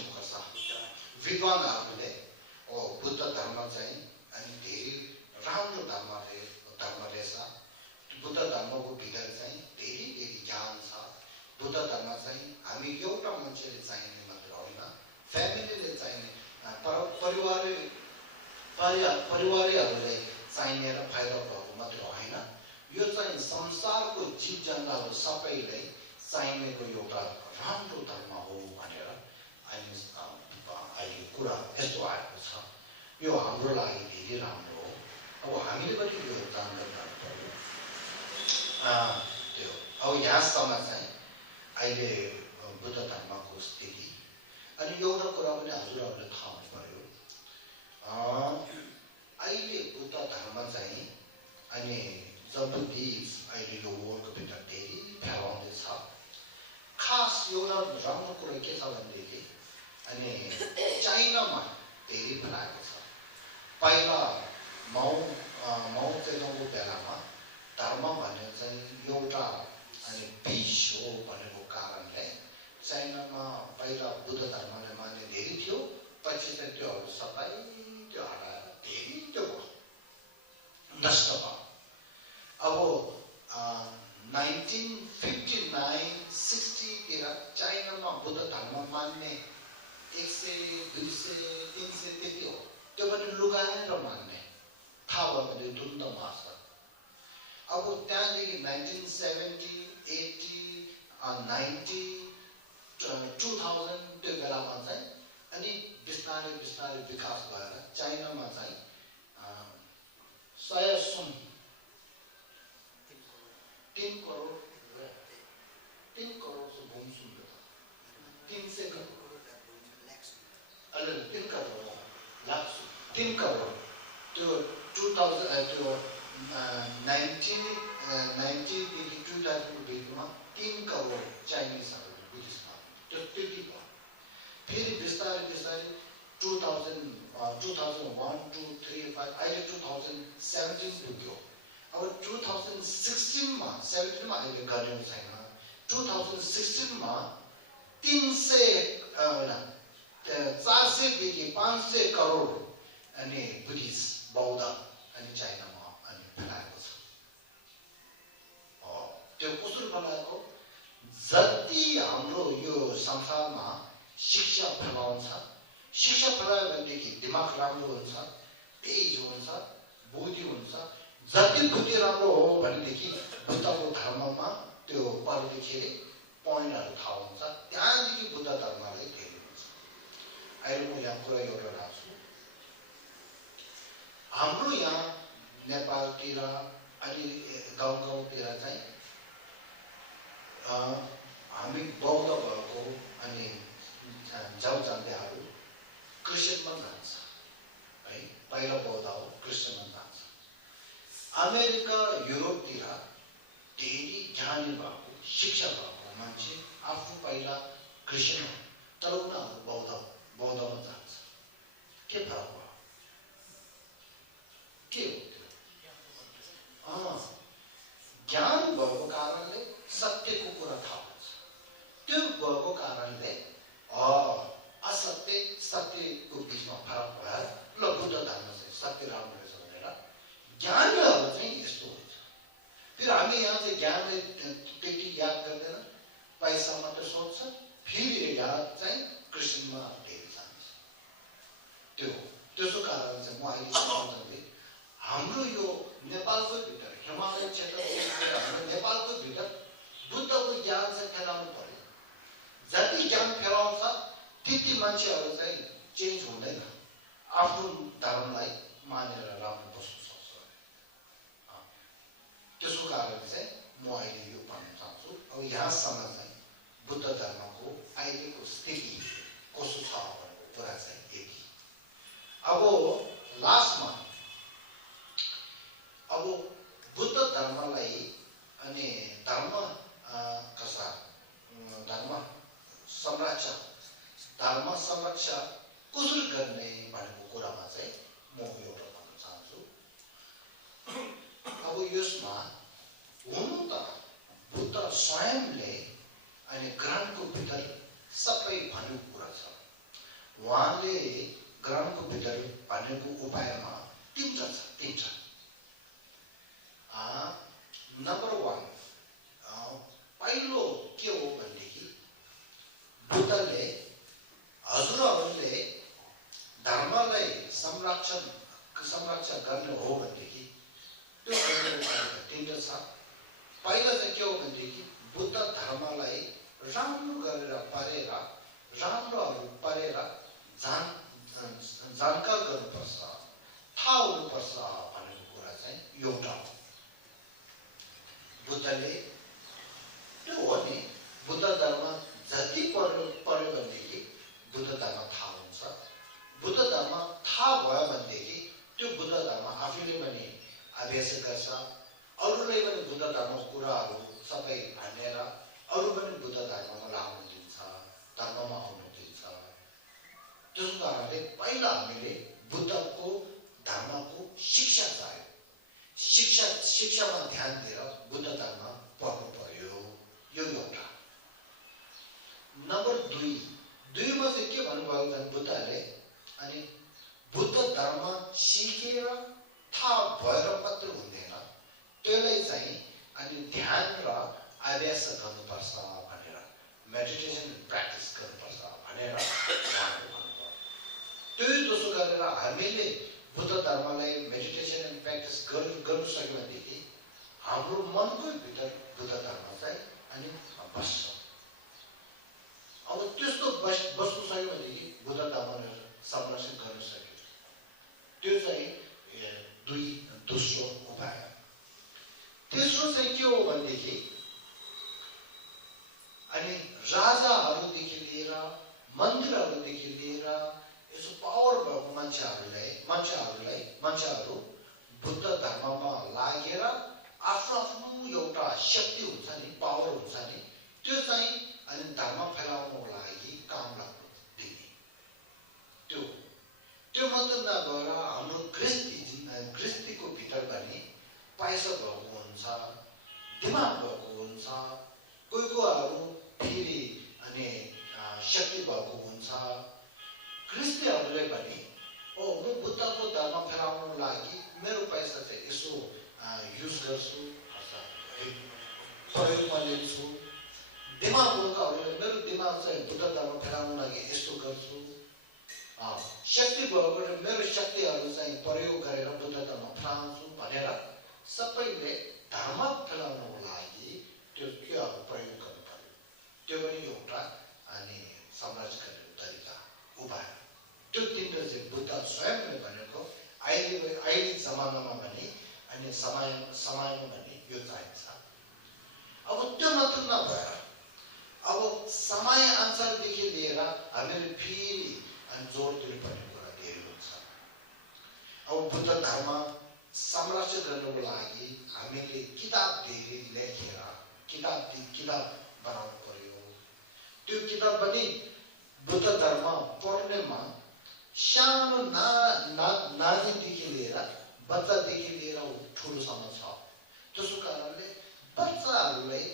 विद्वानहरूले बुद्ध धर्म चाहिँ अनि धेरै राम्रो धर्म रहेछ बुद्ध धर्मको भित्र चाहिँ धेरै ज्ञान छ बुद्ध धर्म चाहिँ हामी एउटा मान्छेले चाहिने मात्र होइन फ्यामिलीले चाहिने परिवारहरूले चाहिने र फाइदा भएको मात्र होइन यो चाहिँ संसारको जीव जन्तुहरू सबैलाई चाहिनेको एउटा राम्रो धर्म हो भनेर अहिले कुरा यस्तो आएको छ यो हाम्रो लागि धेरै राम्रो हो अब हामीले पनि यो जानकारी गर्नु पर्यो त्यो अब यहाँसम्म चाहिँ अहिले बुद्ध धर्मको स्थिति अनि एउटा कुरा पनि हजुरहरूले थाहा हुनु पर्यो अहिले बुद्ध धर्म चाहिँ अनि जबरजस्त अहिले यो वर्ल्डको भित्र धेरै फैलाउँदैछ खास एउटा राम्रो कुरा के छ भनेदेखि अनि चाइनामा धेरै फैलाएको छ पहिला माउ त्सेडुङको बेलामा धर्म भन्ने चाहिँ एउटा अनि बीज हो भनेको कारणले चाइनामा पहिला बुद्ध धर्मले मान्ने धेरै थियो पछि चाहिँ त्योहरू सबै त्यो हटाएर धेरै त्यो नष्ट भयो अब 1959-60 तिर चाइनामा बुद्ध धर्म मान्ने 100, 200, 300 त्यति हो त्यो पनि लुगाएर मान्ने थाहा भयो भने धुन्द मार्छ अब त्यहाँदेखि 1970, 80, 90, 2000 त्यो बेलामा चाहिँ अनि बिस्तारै विकास भएर चाइनामा चाहिँ 3 करोड से घूम सुन 3 करोड त्यो 2000 त्यो 1990 2000 मा 3 करोड चाइनिजहरू बुद्धिस्टमा त्यो त्यति भयो फेरि बिस्तारै 2001, 2, 3, 5 अहिले 2017 पुग्यो अब 2016 मा 17 मा अहिले गरेको छैन 2016 मा 400 देखि 500 करोड अनि बुद्धिस्ट बौद्ध अनि चाइनामा अनि फैलाएको छ त्यो कसरी फैलाएको जति हाम्रो यो संसारमा शिक्षा फैलाउँछ शिक्षा फैलायो भनेदेखि दिमाग राम्रो हुन्छ तेज हुन्छ बुद्धि हुन्छ जति बुद्धि राम्रो हो भनेदेखि बुद्धको धर्ममा त्यो पढ्दाखेरि पोइन्टहरू थाहा हुन्छ त्यहाँदेखि बुद्ध धर्मलाई धेरै हुन्छ अहिले म यहाँ कुरा एउटा राख्छु हाम्रो यहाँ नेपालतिर अलि गाउँतिर चाहिँ हामी बौद्ध भएको अनि जान्नेहरू क्रिस्चियनमा जान्छ है पहिला बौद्ध हो क्रिस्चियनमा जान्छ अमेरिका युरोपतिर धेरै ज्ञानी भएको शिक्षा भएको मान्छे आफू पहिला क्रिस्चियन हो तर उनीहरू बौद्धमा जान्छ के फरक भयो के हो ज्ञान भएको कारणले सत्यको कुरा थाहा हुन्छ त्यो भएको कारणले असत्य सत्यको बिचमा फरक भएर ल बुद्ध धर्म चाहिँ सत्य राम्रो रहेछ भनेर ज्ञानीहरू चाहिँ यस्तो हुन्छ फेरि हामी यहाँ चाहिँ ज्ञानले त्यति याद गर्दैन पैसा मात्र सोध्छ फेरि याद चाहिँ क्रिस्चियनमा धेरै जान्छ त्यसो कारण चाहिँ म अहिले हाम्रो यो नेपालको भित्र हिमालय क्षेत्र हाम्रो नेपालको भित्र बुद्धको ज्ञान चाहिँ फैलाउनु पर्यो जति ज्ञान फैलाउँछ त्यति मान्छेहरू चाहिँ चेन्ज हुँदैन आफ्नो धर्मलाई मानेर राम्रो बस्न सक्छ त्यसको कारण चाहिँ म अहिले यो भन्न चाहन्छु अब यहाँसम्म चाहिँ बुद्ध धर्मको अहिलेको स्थिति कसो छ भनेको कुरा चाहिँ यति अब लास्टमा अब बुद्ध धर्मलाई अनि धर्म कसा धर्म संरक्षण कसरी गर्ने भनेको कुरामा चाहिँ म एउटा भन्न चाहन्छु। अब यसमा हुनु त बुद्ध स्वयंले अनि ग्रहणको भित्र सबै भनेको कुरा छ। उहाँले ग्रहणको भित्र भनेको उपायमा तीनटा छ। नम्बर 1 पहिलो के हो भनेदेखि बुद्धले हजुरहरूले धर्मलाई संरक्षण गर्ने हो भनेदेखि त्यो तीनटा छ। पहिला चाहिँ के हो भनेदेखि बुद्ध धर्मलाई राम्रो गरेर पढेर जानकार गर्नुपर्छ, थाहा हुनुपर्छ भनेको कुरा चाहिँ एउटा हो। बुद्धले त्यो हो नि, बुद्ध धर्म जति पढ्यो भनेदेखि बुद्ध धर्म थाहा हुन्छ। बुद्ध धर्म थाहा भयो भनेदेखि त्यो बुद्ध धर्म आफैले पनि अभ्यास गर्छ, अरूलाई पनि बुद्ध धर्मको कुराहरू सबै भनेर अरू पनि बुद्ध धर्ममा लाग्नु दिन्छ, धर्ममा आउनु दिन्छ। त्यसको कारणले पहिला हामीले बुद्धको धर्मको शिक्षा चाहियो। शिक्षामा ध्यान दिएर बुद्ध धर्म पढ्नु पर्यो, यो एउटा। नम्बर 2 मा चाहिँ के भन्नुभयो भने बुद्धले अनि बुद्ध धर्म सिकेर थाहा भएर मात्र हुँदैन, त्यसलाई चाहिँ अनि ध्यान र अभ्यास गर्नुपर्छ भनेर, मेडिटेसन प्र्याक्टिस गर्नुपर्छ भनेर भन्नुभयो। त्यही दोस्रो गरेर हामीले बुद्ध धर्मलाई मेडिटेसन एन्ड प्र्याक्टिस गर्नु सक्यो भनेदेखि हाम्रो मनको भित्र बुद्ध धर्म चाहिँ अनि बस्छ। अब त्यस्तो बस्नु सक्यो भनेदेखि बुद्ध धर्म संरक्षण गर्न सक्यो। त्यो चाहिँ दोस्रो उपाय। तेस्रो चाहिँ के हो भनेदेखि अनि राजाहरूदेखि लिएर मन्दिरहरूदेखि लिएर यसो पावर भएको मान्छेहरू बुद्ध धर्ममा लागेर आफ्नो एउटा शक्ति हुन्छ नि, पावर हुन्छ नि, त्यो चाहिँ अनि धर्म फैलाउनको लागि काम लाग्नु दिने। त्यो मात्र नभएर हाम्रो गृहस्थीको भित्र पनि पैसा भएको हुन्छ, दिमाग भएको हुन्छ, कोहीहरू फेरि अनि शक्ति भएको हुन्छ। गृहस्थीहरूले पनि म बुद्धको धर्म फैलाउनको लागि मेरो पैसा चाहिँ यसो युज गर्छु, प्रयोगमा लिन्छु। दिमाग भएकोहरूले मेरो दिमाग चाहिँ बुद्ध धर्म फैलाउनको लागि यस्तो गर्छु। शक्ति भएको मेरो शक्तिहरू चाहिँ प्रयोग गरेर बुद्ध धर्म फैलाउँछु भनेर सबैले धर्म फैलाउनको लागि त्यो क्रियाहरू प्रयोग गर्नु पर्यो। त्यो पनि एउटा अनि समाज गर्ने तरिका उपाय। त्यो तिनवटा चाहिँ बुद्ध स्वयंले भनेको अहिले जमानामा पनि अनि समयमा पनि यो चाहिन्छ। अब त्यो मात्र नभएर अब समय अनुसारदेखि लिएर हामीले फेरि जोड दिनुपर्ने कुरा धेरै हुन्छ। अब बुद्ध धर्म संरक्षण गर्नको लागि हामीले किताब धेरै लेखेर किताब बनाउनु पर्यो। त्यो किताब पनि बुद्ध धर्म पढ्नेमा सानो नानीदेखि लिएर बच्चादेखि लिएर ठुलोसम्म छ। त्यसको कारणले बच्चाहरूलाई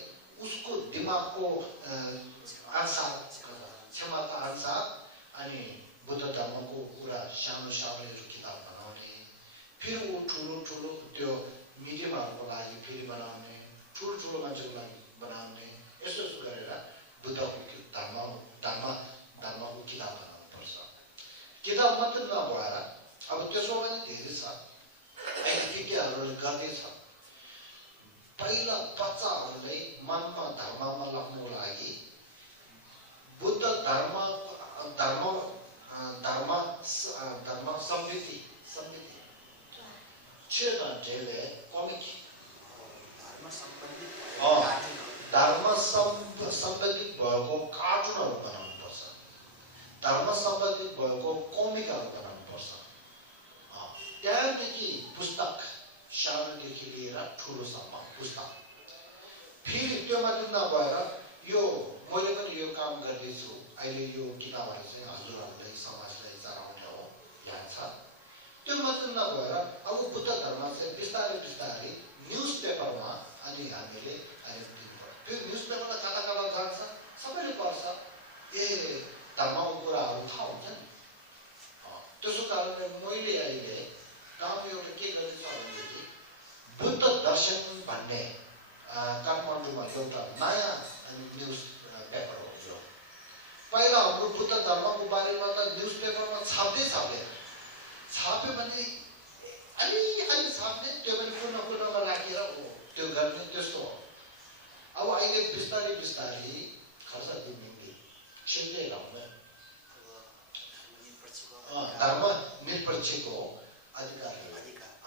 उसको दिमागको अनुसार क्षमता अनुसार अनि बुद्ध धर्मको कुरा सानो किताब बनाउने, फेरि ठुलो त्यो मिडियमहरूको लागि फेरि बनाउने, ठुलो मान्छेको लागि बनाउने, यस्तो गरेर बुद्धको धर्मको किताब बनाउनुपर्छ। किताब मात्र नभएर अब त्यसमा पनि धेरै छ, विज्ञहरूले गर्दैछ। पहिला बच्चाहरूलाई मनमा धर्ममा लाग्नुको लागि बुद्ध धर्म समृद्धि 6 घन्टाले कमिक धर्म सम्बन्धित भएको कार्टुनहरू बनाउनुपर्छ, धर्म सम्बन्धित भएको कमिकहरू बनाउनुपर्छ। त्यहाँदेखि पुस्तक सानोदेखि लिएर ठुलोसम्म पुस्तक फेरि त्यो मात्र नभएर यो मैले पनि यो काम गर्दैछु अहिले यो किताबहरू चाहिँ हजुरहरूलाई समाजलाई चलाउने हो यहाँ छ त्यो मात्र नभएर अब बुद्ध धर्म चाहिँ बिस्तारै बिस्तारै न्युज पेपरमा अनि हामीले त्यो न्युज पेपरमा कता कता जान्छ सबैले पढ्छ ए धर्मको कुराहरू थाहा हुन्छ नि त्यसो कारणले मैले अहिले गाउँमा एउटा के गर्दैछ भनेदेखि बुद्ध दर्शन भन्ने काठमाडौँमा एउटा नयाँ न्युज पेपर हो जो पहिला हाम्रो बुद्ध धर्मको बारेमा त न्युज पेपरमा छाप्यो भने अलि छाप्ने त्यो पनि कुनामा राखेर त्यो गर्ने त्यस्तो हो अब अहिले बिस्तारै बिस्तारै खर्च दिने सिक्दै लाउने धर्म निरपेक्षको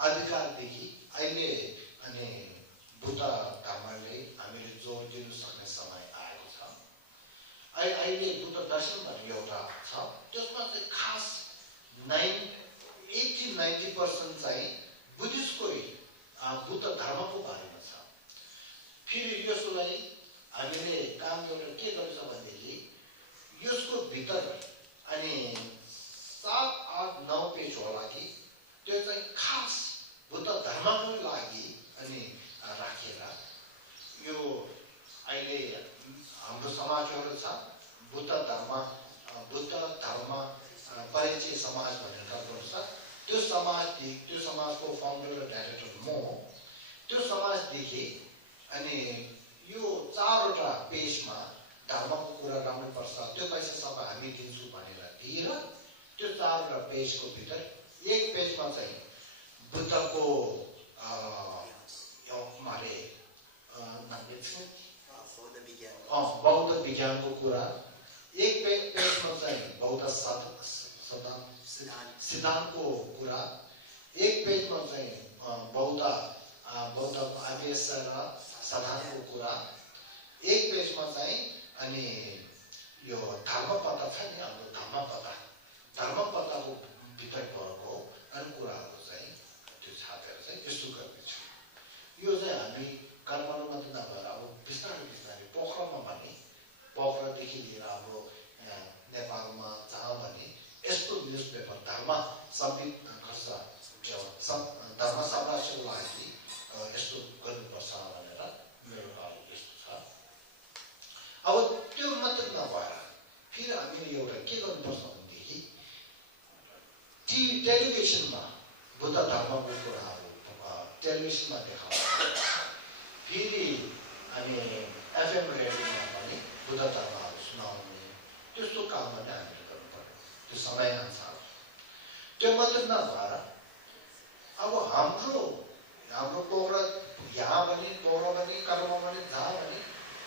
अधिकारदेखि अहिले अनि बुद्ध धर्मले हामीले जोड दिनु सक्ने समय आएको छ अहिले बुद्ध दर्शन भन्ने एउटा छ त्यसमा चाहिँ खास 80-90% चाहिँ बुद्धिस्टकै बुद्ध धर्मको बारेमा छ फेरि यसलाई हामीले काम एउटा के गर्छ भनेदेखि यसको भित्र अनि 7-8-9 पेज होला कि त्यो चाहिँ खास बुद्ध धर्मको लागि अनि राखेर यो अहिले हाम्रो समाजहरू छ बुद्ध धर्म परिचय समाज भनेर गर्छ त्यो समाजको फाउन्डर र डाइरेक्टर म त्यो समाजदेखि अनि यो 4वटा पेजमा धर्मको कुरा राम्रो पर्छ त्यो पैसा सब हामी दिन्छौँ भनेर दिएर त्यो 4वटा पेजको भित्र एक पेजमा चाहिँ बुद्धको बौद्ध विज्ञानको कुरा एक पेजमा चाहिँ बौद्ध सिद्धान्तको कुरा एक पेजमा चाहिँ बौद्ध आदेश र साधनको कुरा एक पेजमा चाहिँ अनि यो धर्मपत्र छ नि हाम्रो धर्मपत्रको भित्र भएको अरू कुराहरू चाहिँ त्यो छापेर चाहिँ यस्तो गर्दैछु यो चाहिँ हामी काठमाडौँमा त नभएर अब बिस्तारै बिस्तारै पोखरादेखि लिएर हाम्रो नेपालमा जहाँ भने यस्तो न्युज पेपर धर्म संरक्षणको लागि यस्तो गर्नुपर्छ भनेर मेरो यस्तो छ अब त्यो मात्र नभएर फेरि हामीले एउटा के गर्नुपर्छ भनेदेखि टेलिभिजनमा बुद्ध धर्मको कुराहरू टेलिभिजनमा देखाउँछ फेरि अनि एफएम रेडियोमा पनि बुद्ध धर्महरू सुनाउने त्यस्तो काम पनि हामीले गर्नु पर्यो त्यो समयअनुसार त्यो मात्र नभएर अब हाम्रो पोखरा यहाँ पनि कर्म पनि जहाँ पनि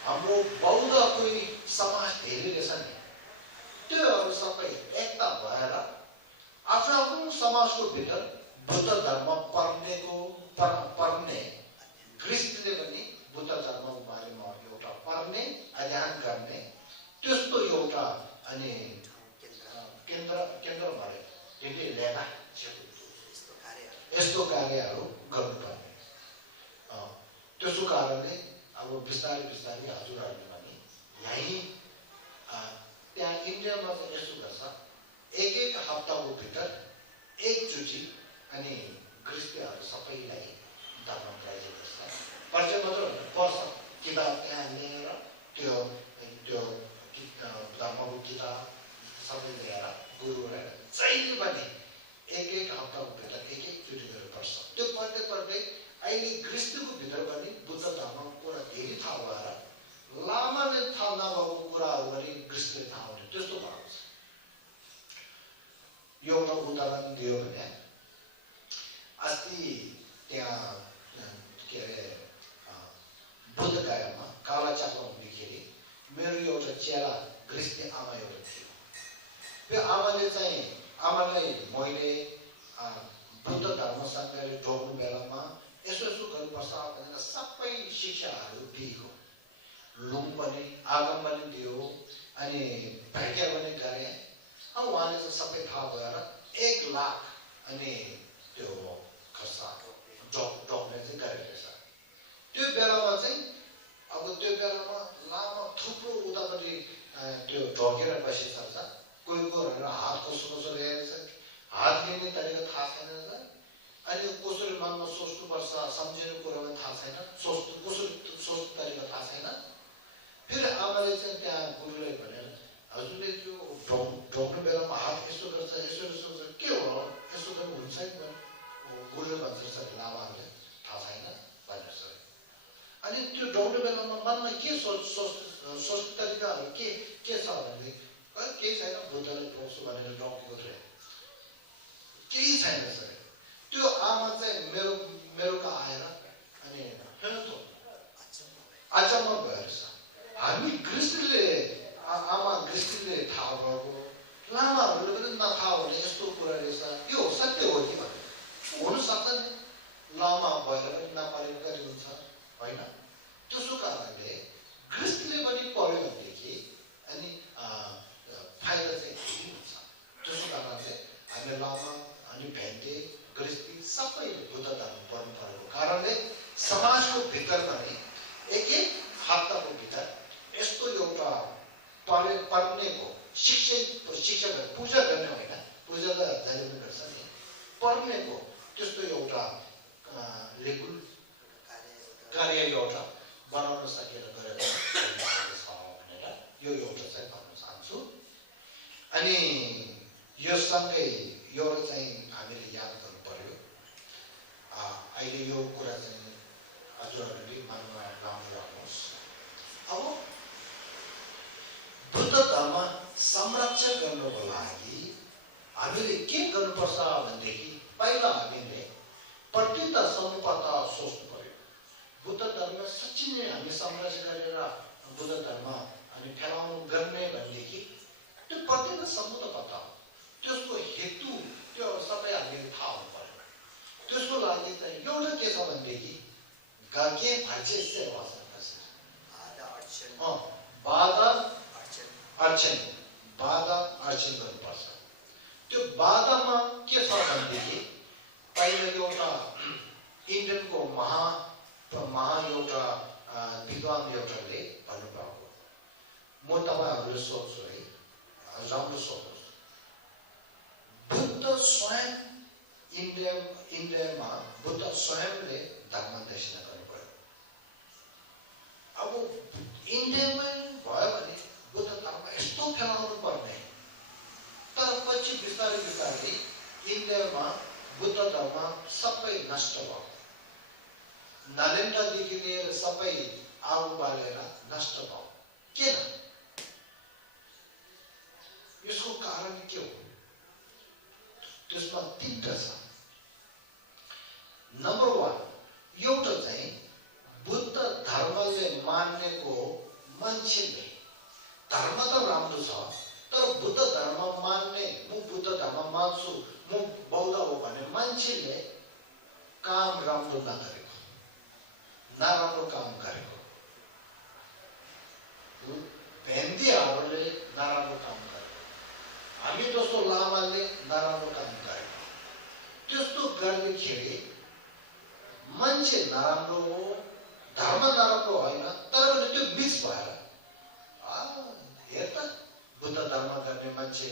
हाम्रो बौद्ध कोही समाज धेरै रहेछ नि त्योहरू सबै एकता भएर आफ्नो समाजको भित्र बुद्ध धर्म पर्ने ख्रिस्टले पनि बुद्ध धर्मको बारेमा एउटा पढ्ने अध्ययन गर्ने त्यस्तो एउटा अनि केन्द्र भए त्यसले ल्याएर यस्तो कार्यहरू गर्नुपर्ने त्यसो कारणले अब बिस्तारै हजुरहरूले पनि यहीँ त्यहाँ इन्डियामा चाहिँ यस्तो गर्छ एक हप्ताको भित्र एकचोटि अनि गृहस्थीहरू सबैलाई धर्म परिचय गर्छ परिचय मात्र पर्छ किताब त्यहाँ लिएर त्यो धर्मको किताब सबै लिएर गुरुहरू जहिले पनि एक हप्ताको भित्र एकचोटि गरेर पर्छ त्यो पढ्दै अहिले गृहस्थीको भित्र पनि बुद्ध धर्मको कुरा धेरै थाहा भएर लामाले थाहा नभएको कुराहरू पनि गृहस्थीले थाहा हुने त्यस्तो भएको छ यो एउटा उदाहरण दियो भने अस्ति त्यहाँ के अरे बुद्धगयामा काला चक्र हुँदाखेरि मेरो एउटा चेला गृहस्थी आमा एउटा थियो त्यो आमालाई मैले बुद्ध धर्मसँगले जोड्नु बेलामा यसो गर्नुपर्छ भनेर सबै शिक्षाहरू दिएको लुम पनि आगम पनि दियो अनि भाग्य पनि गरे अब उहाँले चाहिँ सबै थाहा भएर 1 लाख अनि त्यो खर्च डक्टरले चाहिँ गरेको छ त्यो बेलामा चाहिँ अब भनेको कुरामा थाहा छैन, कसरी तरिका थाहा छैन। फेरि आमाले चाहिँ त्यहाँ गुरुलाई भनेर हजुरले त्यो ढोक्ने बेलामा हात यसो गर्छ के हो यसो गर्नु हुन्छ नि गुरुले भन्छ सर लामाहरूले थाहा छैन भनेर सर। अनि त्यो ढोक्ने बेलामा मनमा के सोच्ने तरिकाहरू के छ भने केही छैन बुद्धले ढोक्छु भनेर ढोकेको थियो, केही छैन सर। त्यो आमा चाहिँ मेरो आएर अनि अचम्म भयो सर। हामी गृहस्थीले आमा गृहस्थीले थाहा भएको लामाहरूले पनि नथाहा हुने यस्तो कुरा रहेछ, यो सत्य हो कि भन्ने हुनसक्छ नि, लामा भएर पनि नपरेको गरी हुन्छ होइन। त्यसो कारणले गृहस्थीले पनि पढ्यो भनेदेखि अनि फाइदा चाहिँ यही हुन्छ। त्यसो कारणले हामी लामा अनि भेन्टे गृहस्थी सबै बुद्ध धर्म पढ्नु परेको कारणले समाजको भित्रमा नि एक हप्ताको भित्र यस्तो एउटा पढ्नेको शिक्षा पूजा गर्ने होइन, पूजा त जहिले पनि गर्छ नि, पढ्नेको त्यस्तो एउटा लेगुल कार्य एउटा बनाउन सकेर गरेर भनेर यो एउटा चाहिँ भन्न चाहन्छु। अनि यो सँगै एउटा चाहिँ हामीले याद गर्नु पर्यो, अहिले यो कुरा चाहिँ हजुरहरूले मनमा राख्नुहोस्। अब बुद्ध धर्म संरक्षण गर्नको लागि हामीले के गर्नुपर्छ भनेदेखि पहिला हामीले प्रतिता सम्पदा सोच्नु पर्यो। बुद्ध धर्म साँच्चै नै हामी संरक्षण गरेर बुद्ध धर्म अनि फैलाउनु गर्ने भनेदेखि त्यो प्रतिता सम्पदा पत्ता हो, त्यसको हेतु त्यो सबै हामीले थाहा हुनु पर्यो। त्यसको लागि चाहिँ एउटा के छ भनेदेखि गाके भाषे सेवा बाधा अर्चन गर्नुपर्छ। त्यो बाधामा के छ भनेदेखि पहिला एउटा इन्डियनको महा एउटा विद्वान एउटाले भन्नुभएको, म तपाईँहरूले सोध्छु है, राम्रो सोध्नुहोस्। बुद्ध स्वयं इन्डियामा बुद्ध स्वयंले धर्म देशना गर्नुभयो। अब इन्डियामै भयो भने बुद्ध धर्म यस्तो फैलाउनु पर्ने, तर पछि बिस्तारै बिस्तारै इन्डियामा बुद्ध धर्म सबै नष्ट भयो। नालन्दादेखि लिएर सबै आगो बालेर नष्ट भयो। किन? यसको कारण के हो? त्यसमा तीनटा छ। नम्बर 1 एउटा चाहिँ बुद्ध धर्मले मान्नेको मान्छेले, धर्म त राम्रो छ तर बुद्ध धर्म मान्ने, म बुद्ध धर्म मान्छु म बौद्ध हो भने मान्छेले काम राम्रो नगरेको, नराम्रो काम गरेको, भेन्दियाहरूले नराम्रो काम गरेको, हामी जस्तो लामाले नराम्रो काम गरेको, त्यस्तो गर्दाखेरि मान्छे नराम्रो हो, धर्म नराम्रो होइन, तर पनि त्यो मिक्स भएर हेर त बुद्ध धर्म गर्ने मान्छे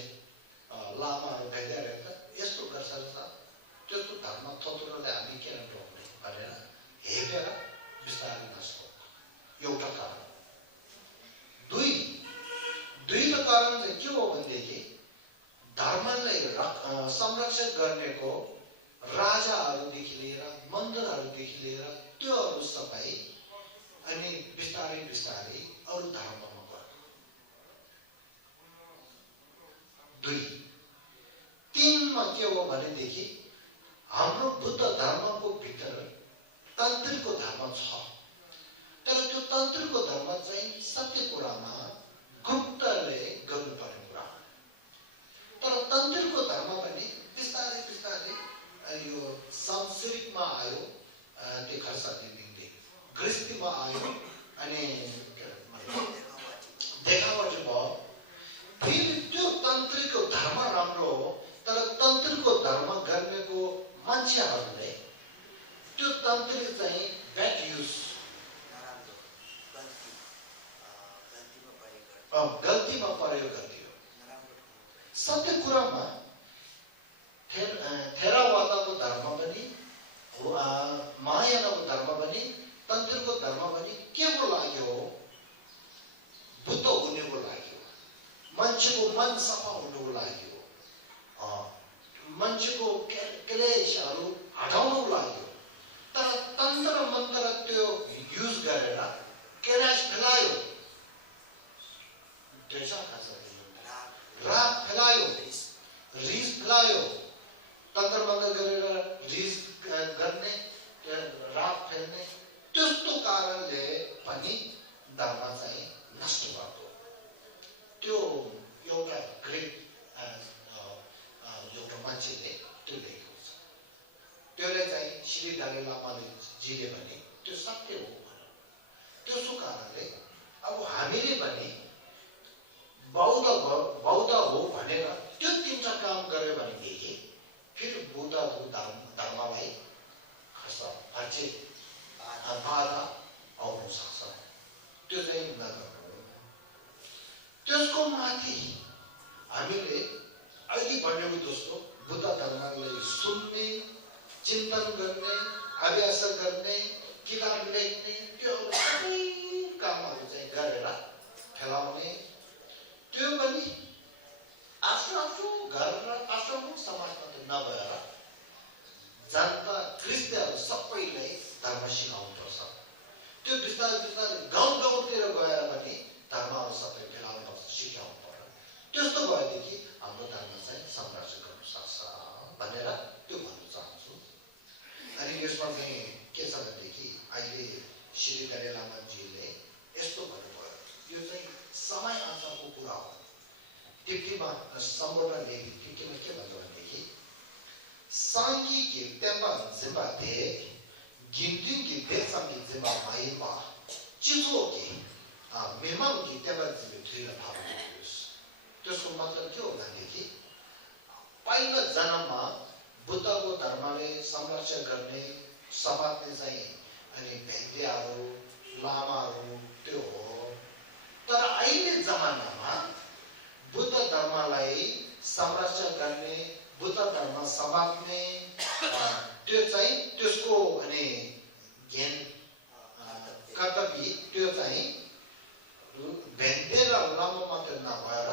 लामाहरू भेटेर हेर त यस्तो गर्छ, त्यस्तो धर्म थोत्रोले हामी किन ढोक्ने भनेर हेरेर बिस्तारै नष्ट एउटा कारण। दुईको कारण चाहिँ के हो भनेदेखि धर्मलाई संरक्षण गर्नेको राजाहरूदेखि लिएर मन्दिरहरूदेखि लिएर त्योहरू सबै अनि बिस्तारै बिस्तारै अरू धर्ममा गयो। 3मा के हो भनेदेखि हाम्रो बुद्ध धर्मको भित्र तन्त्रको धर्म छ, तर त्यो तन्त्रको धर्म चाहिँ सत्य कुरामा गुप्तले गर्नुपर्ने कुरा, तर तन्त्रको धर्म पनि बिस्तारै बिस्तारै यो सांसारिकमा आयो, त्यो खर्च दिँदै गृहस्थीमा आयो अनि देखावटी भयो। फेरि त्यो तन्त्रको धर्म राम्रो हो, तर तन्त्रको धर्म गर्नेको मान्छेहरूले त्यो तन्त्र चाहिँ ब्याड युज गल्तीमा प्रयोग गरिदियो। सत्य कुरामा थेरावादाको धर्म पनि महायानको धर्म मन सफा हुनुको लागि हो मान्छेको क्लेशहरू हटाउनुको लागि हो तर तन्त्र मन्त्र त्यो युज गरेर क्लेश फैलायो राग फैलायो रिस फैलायो तन्त्र मन्त्र गरेर रिस गर्ने राग फैल्ने त्यस्तो कारणले पनि धर्म चाहिँ नष्ट भएको त्यो एउटा ग्रेट एउटा मान्छेले त्यो लेखेको छ त्यसले चाहिँ श्री दलाई लामाले जीले भने त्यो सत्य हो त्यसो कारणले अब हामीले पनि बौद्ध हो भनेर त्यो तिनवटा काम गर्यो भनेदेखि फेरि बुद्धको धर्मलाई अझै बाधा आउन सक्छ त्यो चाहिँ नगर्नु त्यसको माथि हामीले अघि भनेको जस्तो बुद्ध धर्मलाई सुन्ने चिन्तन गर्ने अभ्यास गर्ने किताब लेख्ने त्यो सबै कामहरू चाहिँ गरेर फैलाउने त्यो पनि आफ्नो घर र आफ्नो समाजमा नभएर जनता ख्रिस्तीहरू सबैलाई धर्म सिकाउनुपर्छ त्यो बिस्तारै बिस्तारै गाउँतिर गएर पनि धर्महरू सबै फैलाउनु सिकाउनु पर्छ त्यस्तो भएदेखि हाम्रो धर्म चाहिँ संरक्षण गर्न सक्छ भनेर त्यो भन्न चाहन्छु अनि यसमा चाहिँ के छ भनेदेखि अहिले श्री दलाई लामाजीले यस्तो भन्नुभयो यो चाहिँ समय अनुसारको कुरा हो टिप्टीमा सम्बोधन लेखी टिप्टीमा के भन्नु भनेदेखि 상기기 때만 제바데 긴딩기 대상기 제바 마이바 지속기 मेहमानकी त्यहाँबाट धुएर भाग्नुहोस् त्यसको मतलब के हो भनेदेखि पहिलो जन्ममा बुद्धको धर्मले संरक्षण गर्ने समाजले चाहिँ अनि भेद्याहरू लामाहरू त्यो हो तर अहिले जमानामा बुद्ध धर्मलाई संरक्षण गर्ने बुद्ध धर्म समाजले त्यो चाहिँ त्यसको अनि ज्ञान कर्तव्य त्यो चाहिँ भेन्टे र लामो मात्र नभएर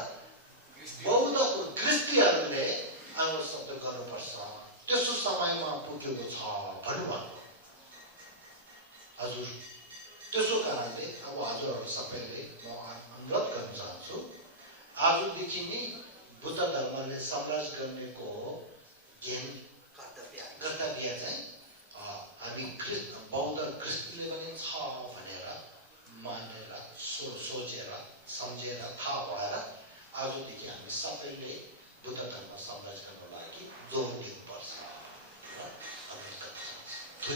बौद्धको ख्रिस्तीहरूले अनुसरण गर्नुपर्छ त्यसो समयमा पुगेको छ भन्नुभयो हजुर त्यसो कारणले अब हजुरहरू सबैले म अनुरोध गर्न चाहन्छु आजदेखि नै बुद्ध धर्मले संरक्षण गर्नेको ज्ञान कर्तव्य चाहिँ हामी बौद्ध ख्रिस्तीले पनि छ भनेर मानेर सोचेर सम्झेर थाहा भएर आजदेखि हामी सबैले बुद्ध धर्म संरक्षण गर्नको लागि जोड दिनुपर्छ र अनुरोध गर्न चाहन्छु।